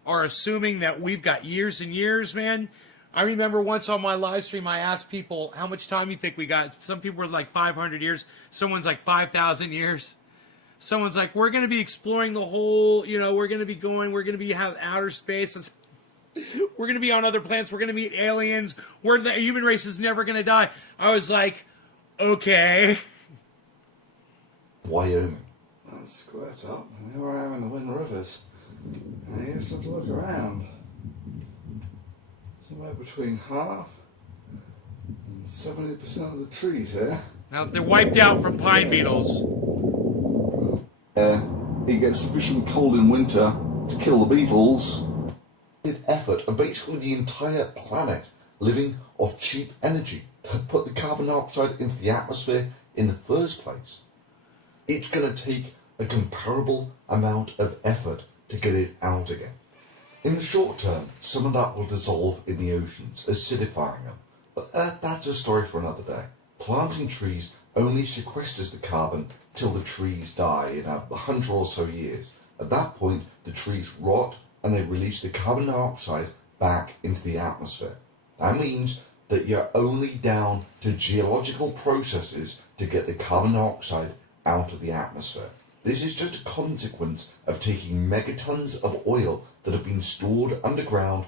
are assuming that we've got years and years, man. I remember once on my live stream, I asked people how much time you think we got. Some people were like 500 years. Someone's like 5,000 years. Someone's like, we're going to be exploring the whole, we're going to be going, we're going to have outer space. We're going to be on other planets. We're going to meet aliens. The human race is never going to die. I was like, okay. Wyoming. Let's square top. Here I am in the Wind Rivers. And here's to look around. Somewhere between half and 70% of the trees here. Now they're wiped out from pine beetles. It gets sufficiently cold in winter to kill the beetles. Effort of basically the entire planet living off cheap energy to put the carbon dioxide into the atmosphere in the first place. It's going to take a comparable amount of effort to get it out again. In the short term, some of that will dissolve in the oceans, acidifying them. But that's a story for another day. Planting trees only sequesters the carbon till the trees die in 100 or so years. At that point, the trees rot and they release the carbon dioxide back into the atmosphere. That means that you're only down to geological processes to get the carbon dioxide out of the atmosphere. This is just a consequence of taking megatons of oil that have been stored underground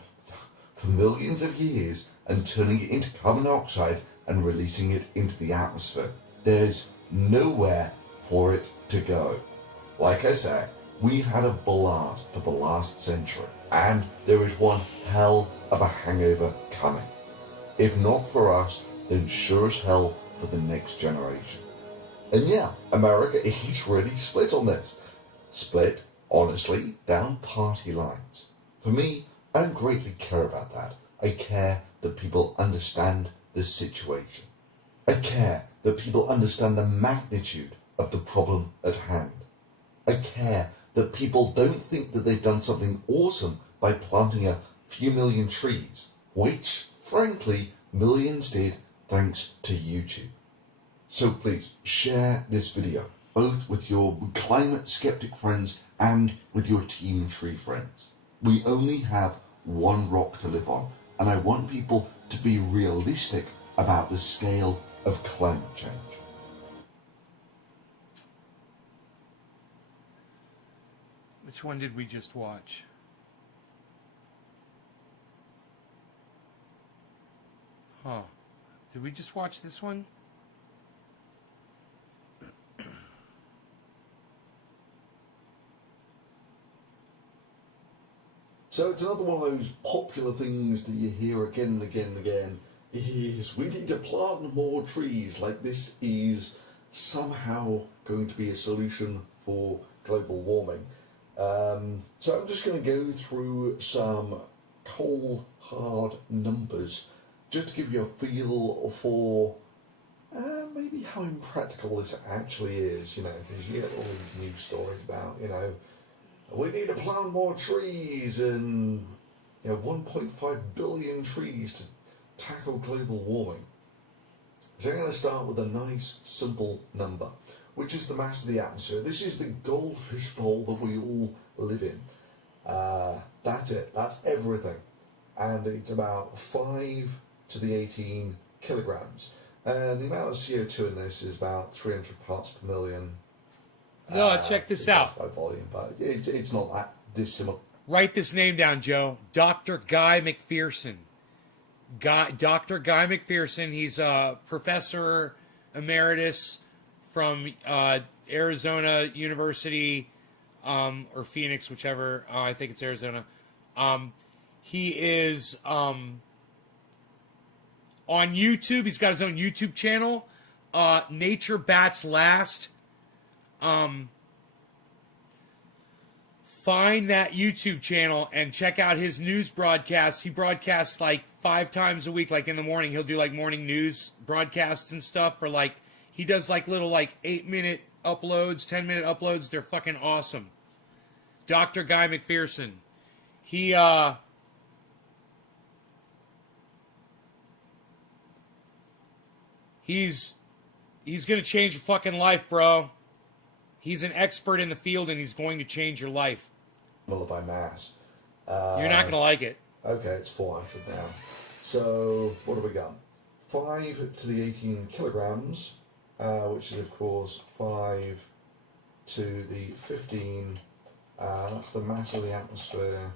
for millions of years and turning it into carbon dioxide and releasing it into the atmosphere. There's nowhere for it to go. Like I say, we've had a blast for the last century, and there is one hell of a hangover coming. If not for us, then sure as hell for the next generation. And yeah, America is really split on this. Split, honestly, down party lines. For me, I don't greatly care about that. I care that people understand the situation. I care that people understand the magnitude of the problem at hand. I care that people don't think that they've done something awesome by planting a few million trees, which, frankly, millions did thanks to YouTube. So please, share this video, both with your climate skeptic friends and with your team tree friends. We only have one rock to live on, and I want people to be realistic about the scale of climate change. Which one did we just watch? Huh. Did we just watch this one? So it's another one of those popular things that you hear again and again and again, is we need to plant more trees, like this is somehow going to be a solution for global warming. So I'm just going to go through some cold, hard numbers just to give you a feel for maybe how impractical this actually is, because you get all these news stories about, we need to plant more trees and 1.5 billion trees to tackle global warming. So I'm going to start with a nice, simple number, which is the mass of the atmosphere. This is the goldfish bowl that we all live in. That's it. That's everything. And it's about 5 to the 18 kilograms. And the amount of CO2 in this is about 300 parts per million. No, check this out. By volume, but it's not that dissimilar. Write this name down, Joe. Dr. Guy McPherson. Dr. Guy McPherson. He's a professor emeritus from Arizona University, or Phoenix, whichever. I think it's Arizona. He is on YouTube. He's got his own YouTube channel, Nature Bats Last. 5 find that YouTube channel and check out his news broadcasts. He broadcasts like 5 times a week, like in the morning. He'll do like morning news broadcasts and stuff, or like he does like little like 8-minute uploads, 10-minute uploads. They're fucking awesome. Dr. Guy McPherson. He's going to change your fucking life, bro. He's an expert in the field, and he's going to change your life. By mass. You're not going to like it. Okay, it's 400 now. So, what have we got? 5 to the 18 kilograms, which is, of course, 5 to the 15. That's the mass of the atmosphere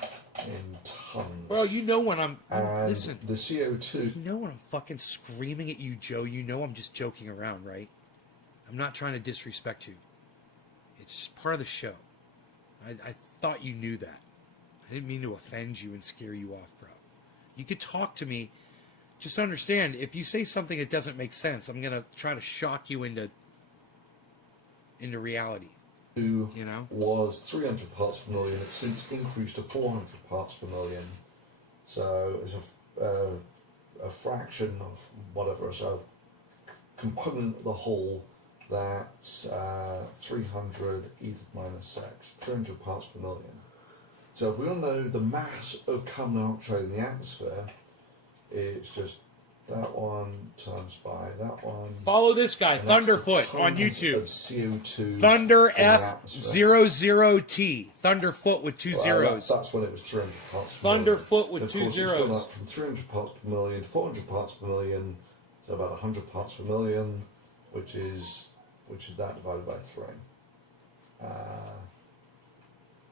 in tons. Well, you know when I'm... And listen. The CO2... You know when I'm fucking screaming at you, Joe? You know I'm just joking around, right? I'm not trying to disrespect you. It's just part of the show. I thought you knew that. I didn't mean to offend you and scare you off, bro. You could talk to me. Just understand, if you say something that doesn't make sense, I'm going to try to shock you into reality. You know? Was 300 parts per million. It's since increased to 400 parts per million. So it's a fraction of whatever. So component of the whole, that's 300 e to the minus 6, 300 parts per million. So if we want to know the mass of carbon dioxide in the atmosphere, it's just that one times by that one. Follow this guy, And that's Thunderfoot, the on tons YouTube. Of CO2 Thunder in the atmosphere. F00T. Thunderfoot with 2 zeros. That's when it was 300 parts per million. Thunderfoot with And of 2 course, zeros. It's gone up from 300 parts per million to 400 parts per million, so about 100 parts per million, which is that divided by 3.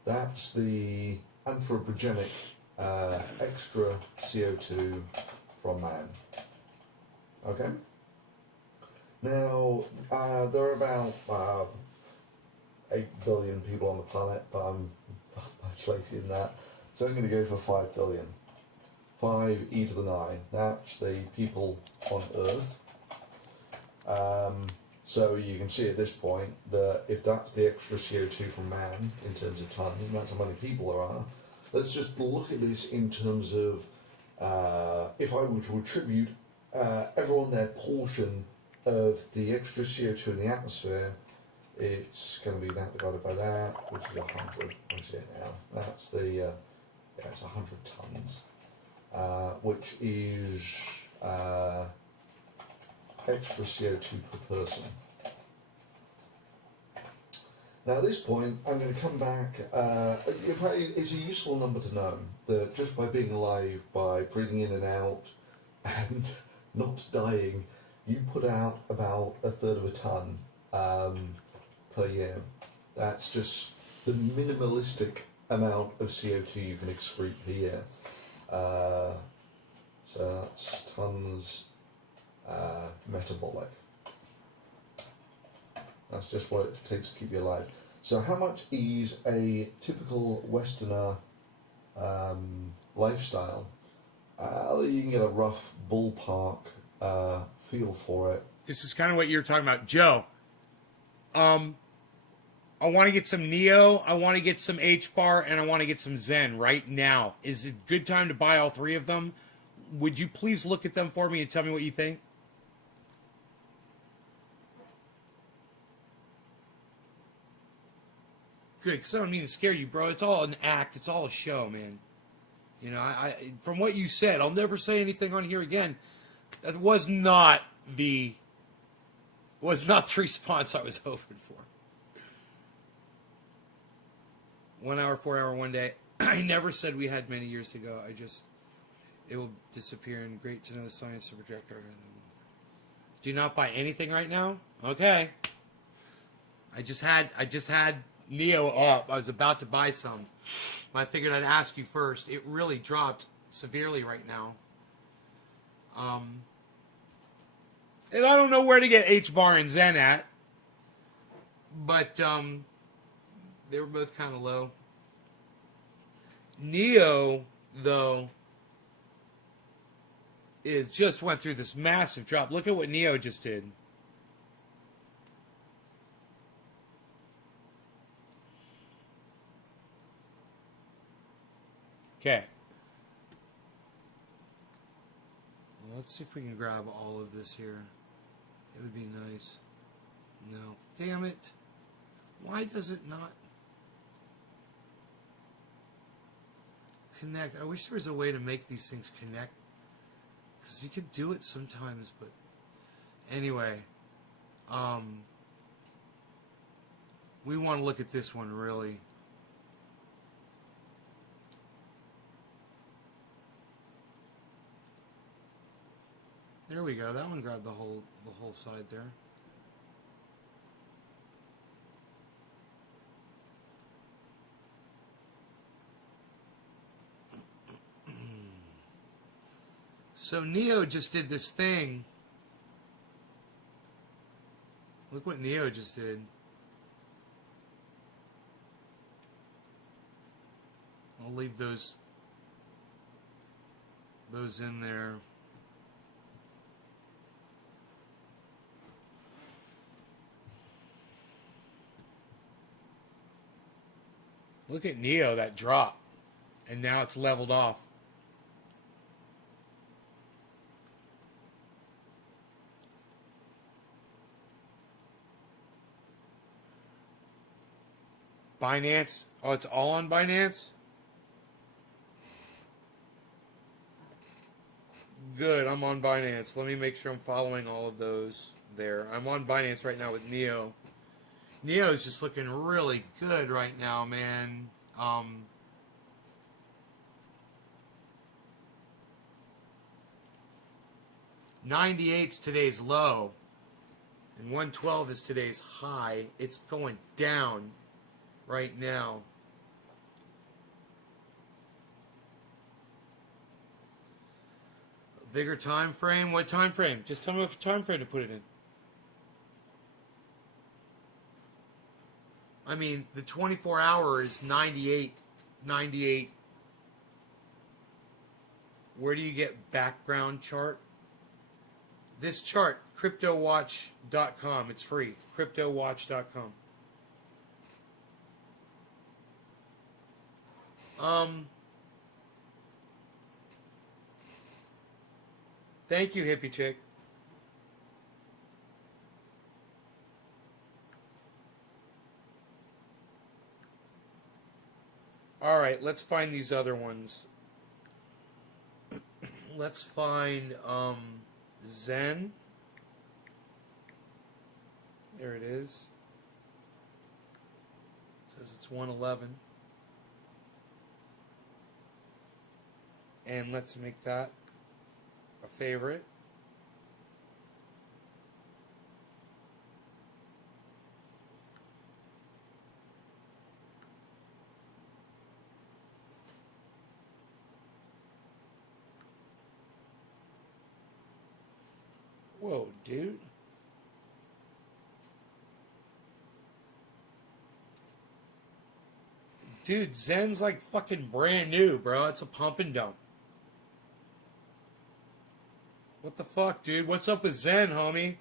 That's the anthropogenic extra CO2 from man. Okay? Now, there are about 8 billion people on the planet, but I'm much later than that. So I'm going to go for 5 billion. 5 e to the 9. That's the people on Earth. So you can see at this point that if that's the extra CO2 from man in terms of tons, and that's how many people there are, let's just look at this in terms of if I were to attribute everyone their portion of the extra CO2 in the atmosphere, it's going to be that divided by that, which is 100. I see it now. That's the, it's 100 tons, which is extra CO2 per person. Now at this point, I'm going to come back, it's a useful number to know, that just by being alive, by breathing in and out, and not dying, you put out about 1/3 of a ton per year. That's just the minimalistic amount of CO2 you can excrete per year. So that's tons metabolic. That's just what it takes to keep you alive. So how much is a typical Westerner lifestyle? You can get a rough ballpark feel for it. This is kind of what you're talking about. Joe, I want to get some Neo, I want to get some H-Bar, and I want to get some Zen right now. Is it a good time to buy all 3 of them? Would you please look at them for me and tell me what you think? Good, because I don't mean to scare you, bro. It's all an act. It's all a show, man. You know, I from what you said, I'll never say anything on here again. That was not the response I was hoping for. 1 hour, 4 hour, 1 day. I never said we had many years to go. It will disappear, and great to know the science to project our... Do not buy anything right now? Okay. I just had Neo up. I was about to buy some. I figured I'd ask you first. It really dropped severely right now. And I don't know where to get H-Bar and Zen at. But they were both kind of low. Neo, though, is just went through this massive drop. Look at what Neo just did. Okay. Well, let's see if we can grab all of this here. It would be nice. No. Damn it. Why does it not connect? I wish there was a way to make these things connect. Because you could do it sometimes, but... Anyway. We want to look at this one, really. There we go. That one grabbed the whole side there. So Neo just did this thing. Look what Neo just did. I'll leave those in there. Look at Neo, that drop. And now it's leveled off. Binance? Oh, it's all on Binance? Good, I'm on Binance. Let me make sure I'm following all of those there. I'm on Binance right now with Neo. Neo's just looking really good right now, man. 98's today's low, and 112 is today's high. It's going down right now. A bigger time frame? What time frame? Just tell me what time frame to put it in. I mean, the 24-hour is 98. Where do you get background chart? This chart, CryptoWatch.com. It's free. CryptoWatch.com. Thank you, hippie chick. All right, let's find these other ones. Let's find Zen. There it is. It says it's 111. And let's make that a favorite. Whoa, dude. Dude, Zen's like fucking brand new, bro. It's a pump and dump. What the fuck, dude? What's up with Zen, homie?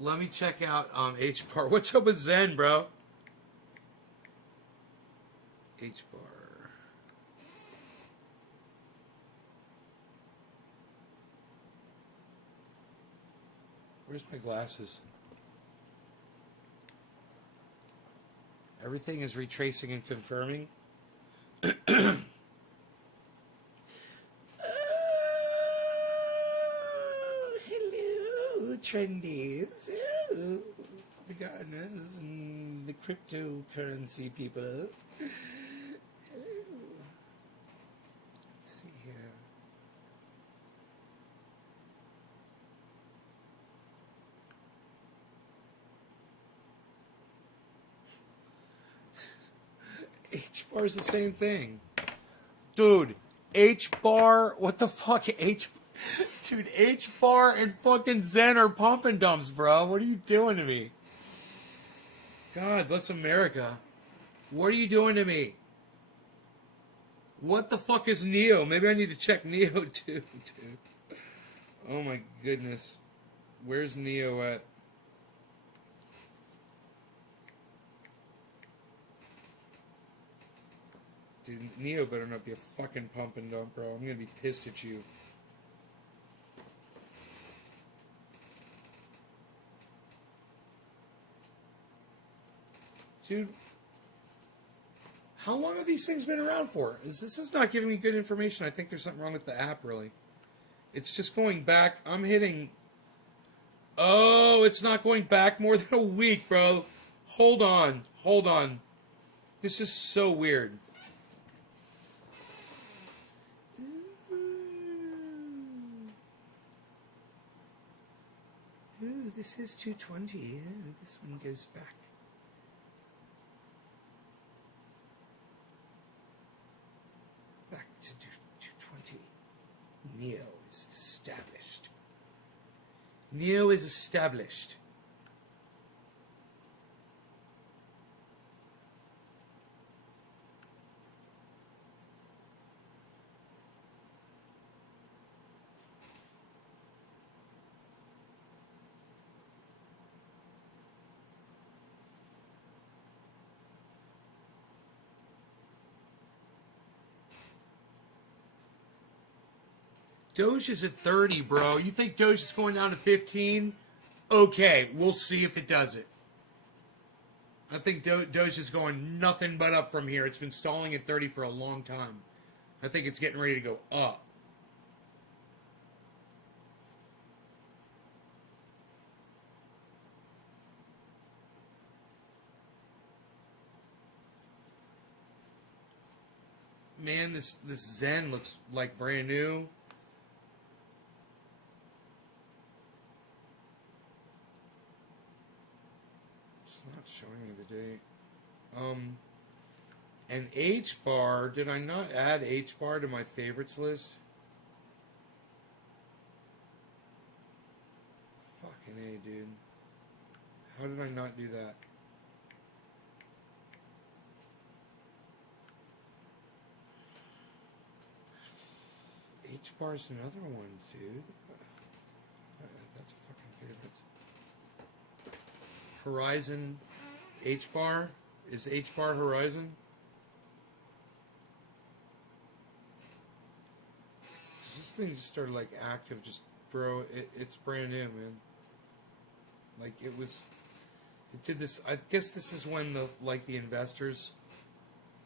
Let me check out H-Bar. What's up with Zen, bro? H-Bar. Where's my glasses? Everything is retracing and confirming. Hello, trendies. Oh, the gardeners and the cryptocurrency people. Hello. Let's see here. H-Bar is the same thing. Dude, H-Bar, what the fuck? Dude, H-Bar and fucking Zen are pump and dumps, bro. What are you doing to me? God bless America. What are you doing to me? What the fuck is Neo? Maybe I need to check Neo too, dude. Oh my goodness. Where's Neo at? dude. Neo better not be a fucking pump and dump, bro. I'm gonna be pissed at you. Dude, how long have these things been around for? This is not giving me good information. I think there's something wrong with the app, really. It's just going back. I'm hitting... Oh, it's not going back more than a week, bro. Hold on. Hold on. This is so weird. Ooh, this is 220. Yeah, this one goes back. Back to 220. Neo is established. Neo is established. Doge is at 30, bro. You think Doge is going down to 15? Okay, we'll see if it does it. I think Doge is going nothing but up from here. It's been stalling at 30 for a long time. I think it's getting ready to go up. Man, this Zen looks like brand new. Not showing me the date. And H bar, did I not add H bar to my favorites list? Fucking A, dude. How did I not do that? H bar's another one, dude. That's a fucking favorite. Horizon H bar? Is H bar Horizon? This thing just started like active, just bro, it's brand new, man. Like it did this. I guess this is when the investors,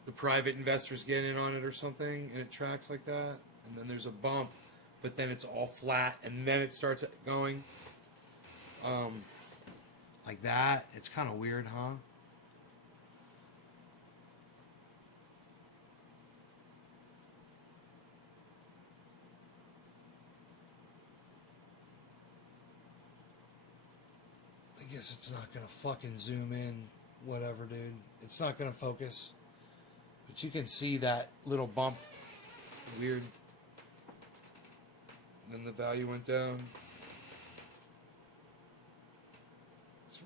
the private investors get in on it or something, and it tracks like that, and then there's a bump, but then it's all flat, and then it starts going. Like that. It's kind of weird, huh? I guess it's not gonna fucking zoom in. Whatever, dude. It's not gonna focus. But you can see that little bump. Weird. Then the value went down.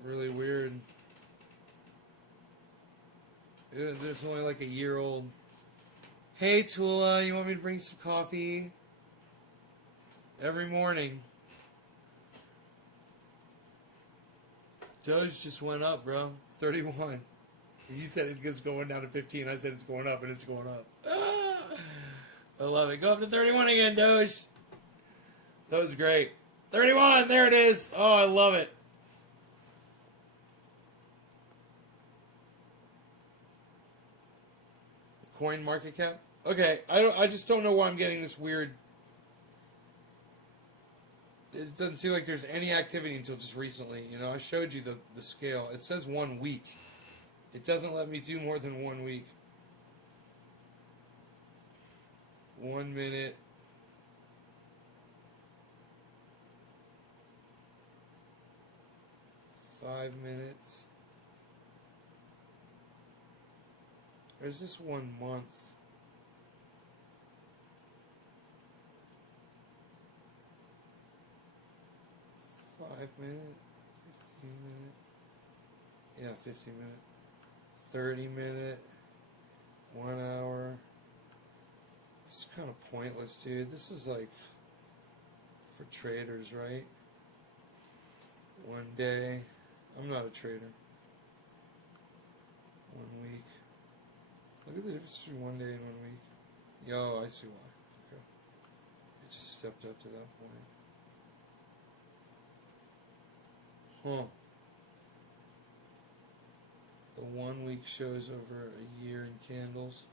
Really weird. There's only like a year old. Hey Tula, you want me to bring some coffee? Every morning. Doge just went up, bro. 31. You said it was going down to 15. I said it's going up, and it's going up. I love it. Go up to 31 again, Doge. That was great. 31, there it is. Oh, I love it. Coin market cap? Okay, I just don't know why I'm getting this weird. It doesn't seem like there's any activity until just recently. You know, I showed you the scale. It says 1 week. It doesn't let me do more than 1 week. 1 minute. Five minutes. Or is this 1 month? Five minute, 15 minute, yeah, 15 minute, 30 minute, 1 hour. This is kind of pointless, dude. This is like for traders, right? 1 day. I'm not a trader. 1 week. Look at the difference between 1 day and 1 week. Yo, I see why. Okay. It just stepped up to that point. Huh. The 1 week shows over a year in candles.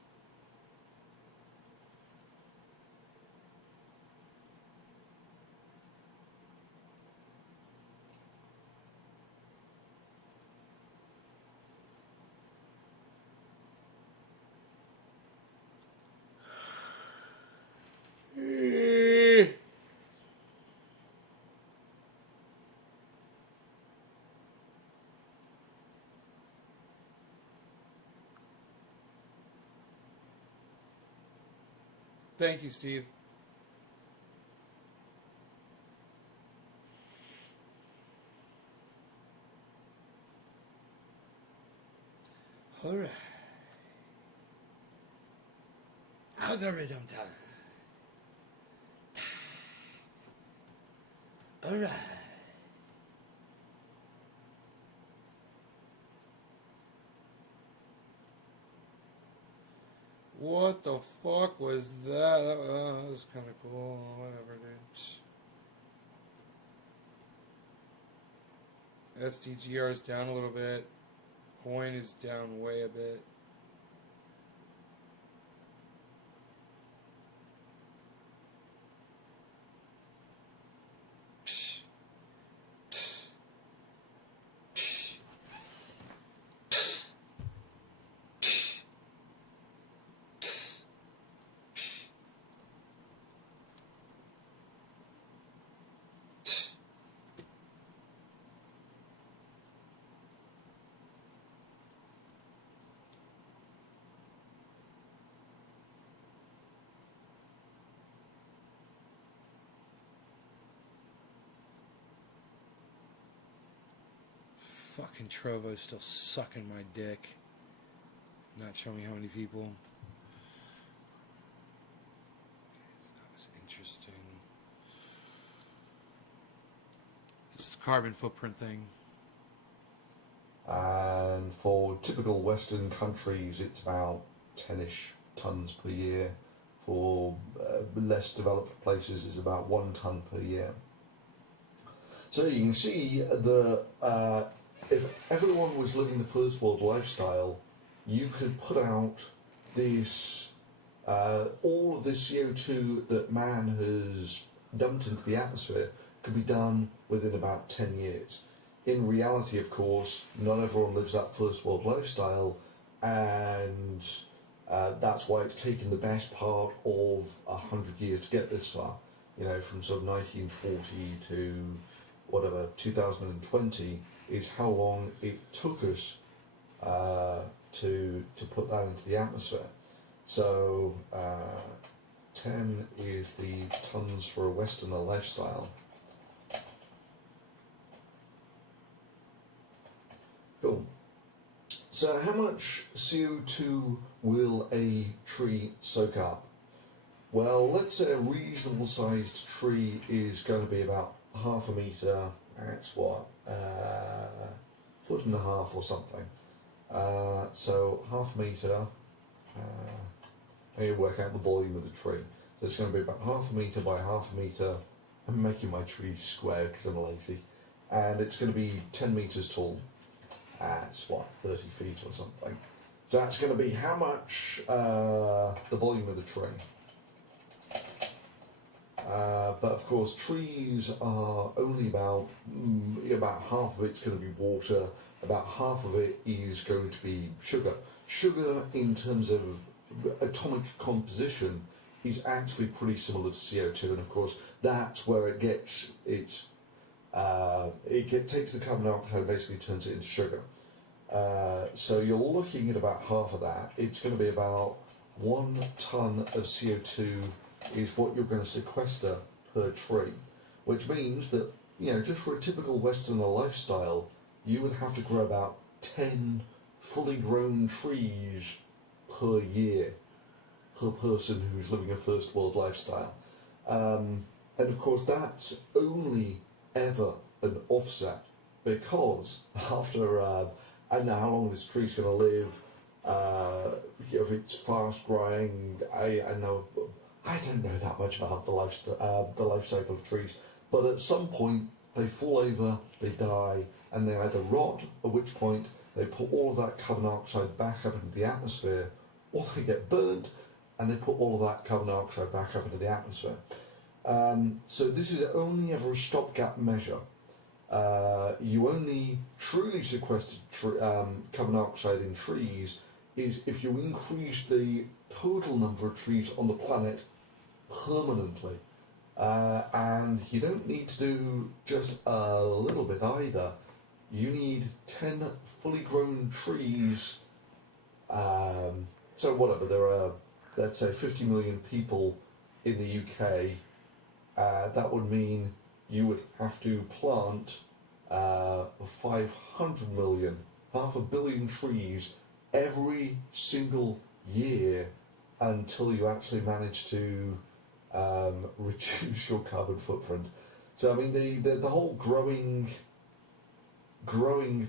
Thank you, Steve. All right. Algorithm time. All right. What the fuck was that? That was kind of cool. Whatever, dude. SDGR is down a little bit. Coin is down way a bit. Fucking Trovo's still sucking my dick. Not showing me how many people. That was interesting. It's the carbon footprint thing. And for typical Western countries, it's about 10-ish tons per year. For less developed places, it's about 1 ton per year. So you can see the if everyone was living the first world lifestyle, you could put out this all of this CO2 that man has dumped into the atmosphere could be done within about 10 years. In reality, of course, not everyone lives that first world lifestyle, and that's why it's taken the best part of 100 years to get this far. You know, from sort of 1940 to whatever 2020 is how long it took us to put that into the atmosphere. So 10 is the tons for a Westerner lifestyle. Cool. So how much CO2 will a tree soak up? Well, let's say a reasonable sized tree is going to be about 1/2 metre, that's what, 1.5 foot or something. So 1/2 metre, I work out the volume of the tree. So it's going to be about 1/2 metre by 1/2 metre. I'm making my trees square because I'm lazy. And it's going to be 10 metres tall. That's what, 30 feet or something. So that's going to be how much the volume of the tree. But of course, trees are only about half of it's going to be water, about half of it is going to be sugar. Sugar, in terms of atomic composition, is actually pretty similar to CO2, and of course, that's where it gets its. Takes the carbon dioxide and basically turns it into sugar. So you're looking at about half of that. It's going to be about 1 ton of CO2 is what you're going to sequester per tree, which means that, you know, just for a typical Westerner lifestyle, you would have to grow about 10 fully grown trees per year per person who's living a first world lifestyle. And of course, that's only ever an offset, because after I don't know how long this tree's going to live, if it's fast growing, I know I don't know that much about the life cycle of trees, but at some point they fall over, they die, and they either rot, at which point they put all of that carbon dioxide back up into the atmosphere, or they get burnt, and they put all of that carbon dioxide back up into the atmosphere. So this is only ever a stopgap measure. You only truly sequester carbon dioxide in trees is if you increase the total number of trees on the planet permanently. And you don't need to do just a little bit either. You need 10 fully grown trees. So whatever, there are, let's say, 50 million people in the UK. That would mean you would have to plant 500 million, 500 million trees every single year until you actually manage to reduce your carbon footprint. So I mean, the whole growing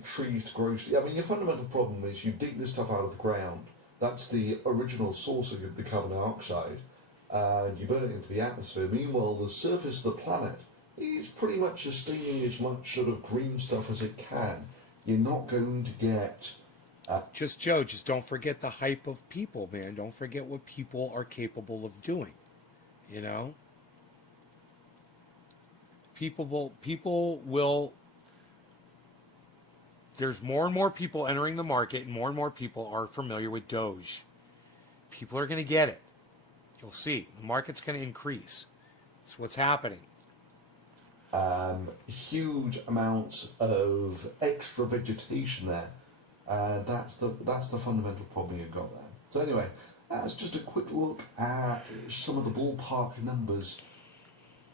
trees to grow. I mean, your fundamental problem is you dig this stuff out of the ground. That's the original source of the carbon dioxide. You burn it into the atmosphere. Meanwhile, the surface of the planet is pretty much sustaining as much sort of green stuff as it can. You're not going to get... just don't forget the hype of people, man. Don't forget what people are capable of doing. You know? People will... There's more and more people entering the market, and more people are familiar with Doge. People are going to get it. You'll see. The market's going to increase. That's what's happening. Huge amounts of extra vegetation there. That's the fundamental problem you've got there. So anyway, that's just a quick look at some of the ballpark numbers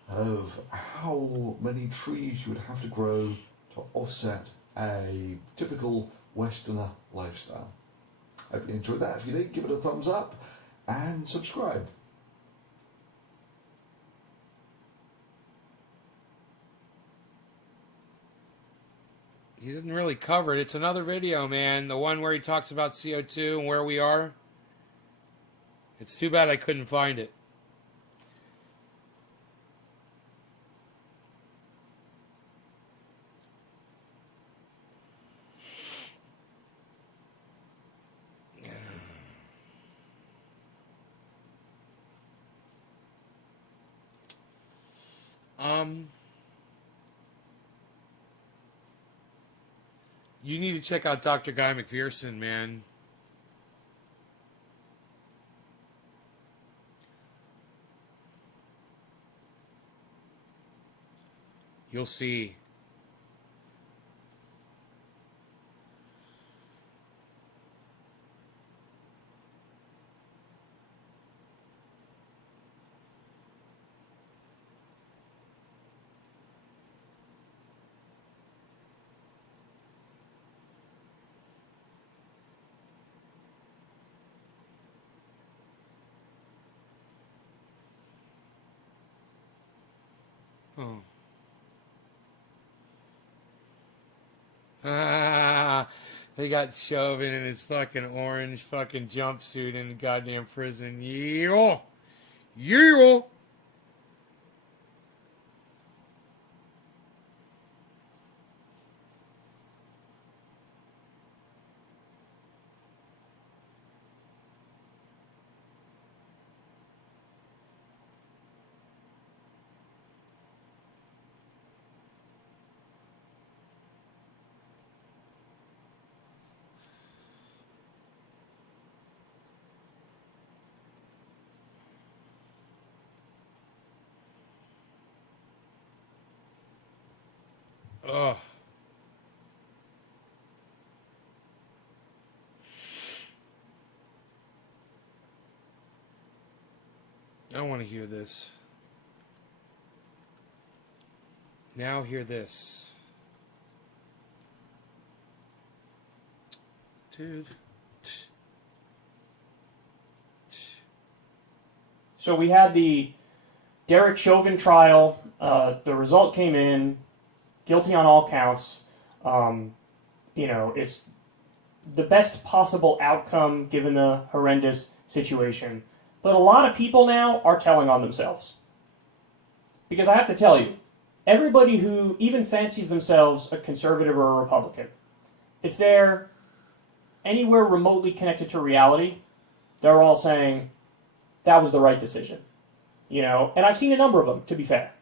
of how many trees you would have to grow to offset a typical Westerner lifestyle. Hope you enjoyed that. If you did, give it a thumbs up and subscribe. He didn't really cover it. It's another video, man. The one where he talks about CO2 and where we are. It's too bad I couldn't find it. You need to check out Dr. Guy McPherson, man. You'll see. Oh. They got Chauvin in his fucking orange fucking jumpsuit in the goddamn prison. Yeah. Yeah. Ugh. I don't want to hear this. Now hear this. Dude. So we had the Derek Chauvin trial. The result came in. Guilty on all counts. You know, it's the best possible outcome given the horrendous situation. But a lot of people now are telling on themselves. Because I have to tell you, everybody who even fancies themselves a conservative or a Republican, if they're anywhere remotely connected to reality, they're all saying, that was the right decision. You know, and I've seen a number of them, to be fair.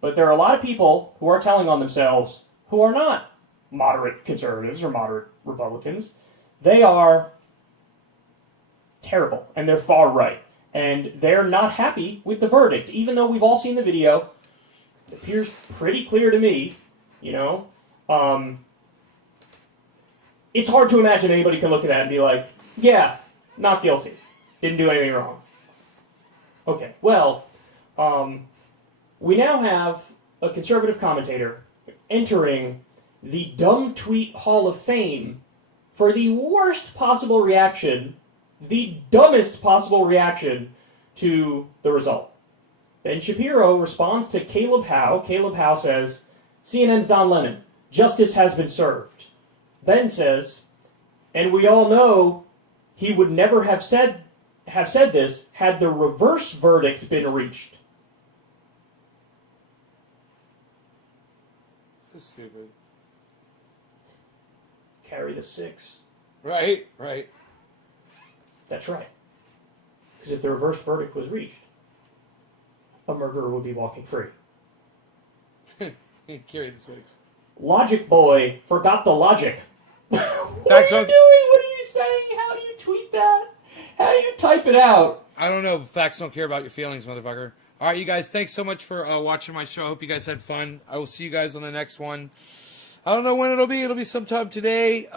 But there are a lot of people who are telling on themselves who are not moderate conservatives or moderate Republicans. They are terrible, and they're far right. And they're not happy with the verdict, even though we've all seen the video. It appears pretty clear to me, you know. It's hard to imagine anybody can look at that and be like, yeah, not guilty. Didn't do anything wrong. Okay, well, we now have a conservative commentator entering the Dumb Tweet Hall of Fame for the worst possible reaction, the dumbest possible reaction to the result. Ben Shapiro responds to Caleb Howe. Caleb Howe says, CNN's Don Lemon, justice has been served. Ben says, and we all know he would never have said this had the reverse verdict been reached. So stupid. Carry the 6. Right, right. That's right. Because if the reverse verdict was reached, a murderer would be walking free. Carry the 6. Logic Boy forgot the logic. What Facts are you doing? What are you saying? How do you tweet that? How do you type it out? I don't know. Facts don't care about your feelings, motherfucker. All right, you guys, thanks so much for watching my show. I hope you guys had fun. I will see you guys on the next one. I don't know when it'll be. It'll be sometime today.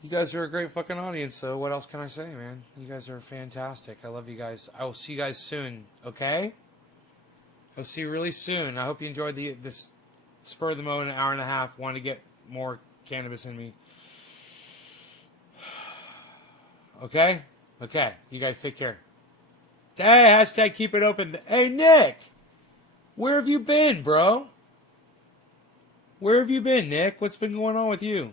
You guys are a great fucking audience, so what else can I say, man? You guys are fantastic. I love you guys. I will see you guys soon, okay? I'll see you really soon. I hope you enjoyed this spur of the moment, an hour and a half. Want to get more cannabis in me. Okay? Okay. You guys take care. Hey, hashtag keep it open. Hey, Nick! Where have you been, bro? Where have you been, Nick? What's been going on with you?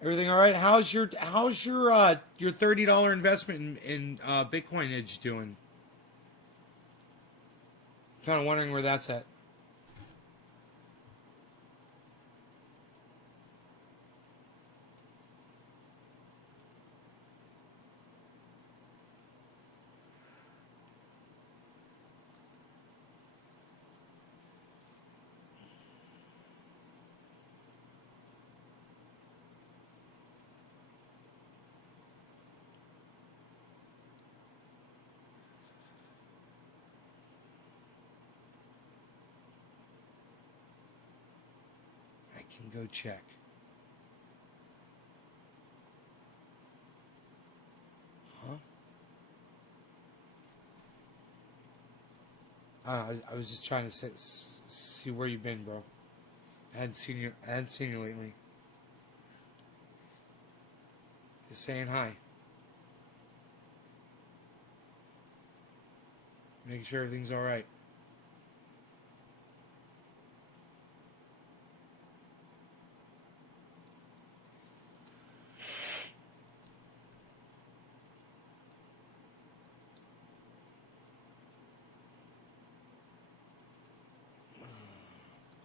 Everything all right? How's your $30 investment in Bitcoin Edge doing? Kind of wondering where that's at. Go check. Huh? I was just trying to see where you've been, bro. I hadn't seen you lately. Just saying hi. Making sure everything's all right.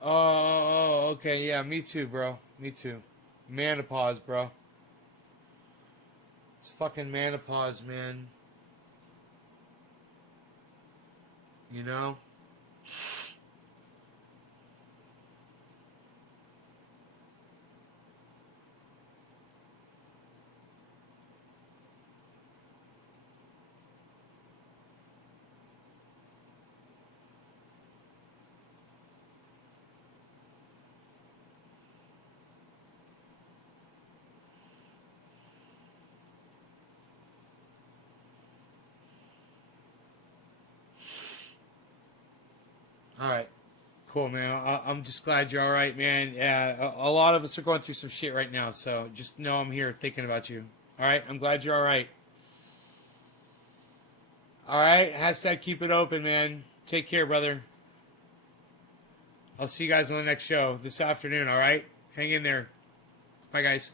Oh, okay, yeah, me too, bro. Me too. Menopause, bro. It's fucking menopause, man. You know? All right. Cool, man. I'm just glad you're all right, man. Yeah, a lot of us are going through some shit right now, so just know I'm here thinking about you. All right? I'm glad you're all right. All right? Hashtag keep it open, man. Take care, brother. I'll see you guys on the next show this afternoon, all right? Hang in there. Bye, guys.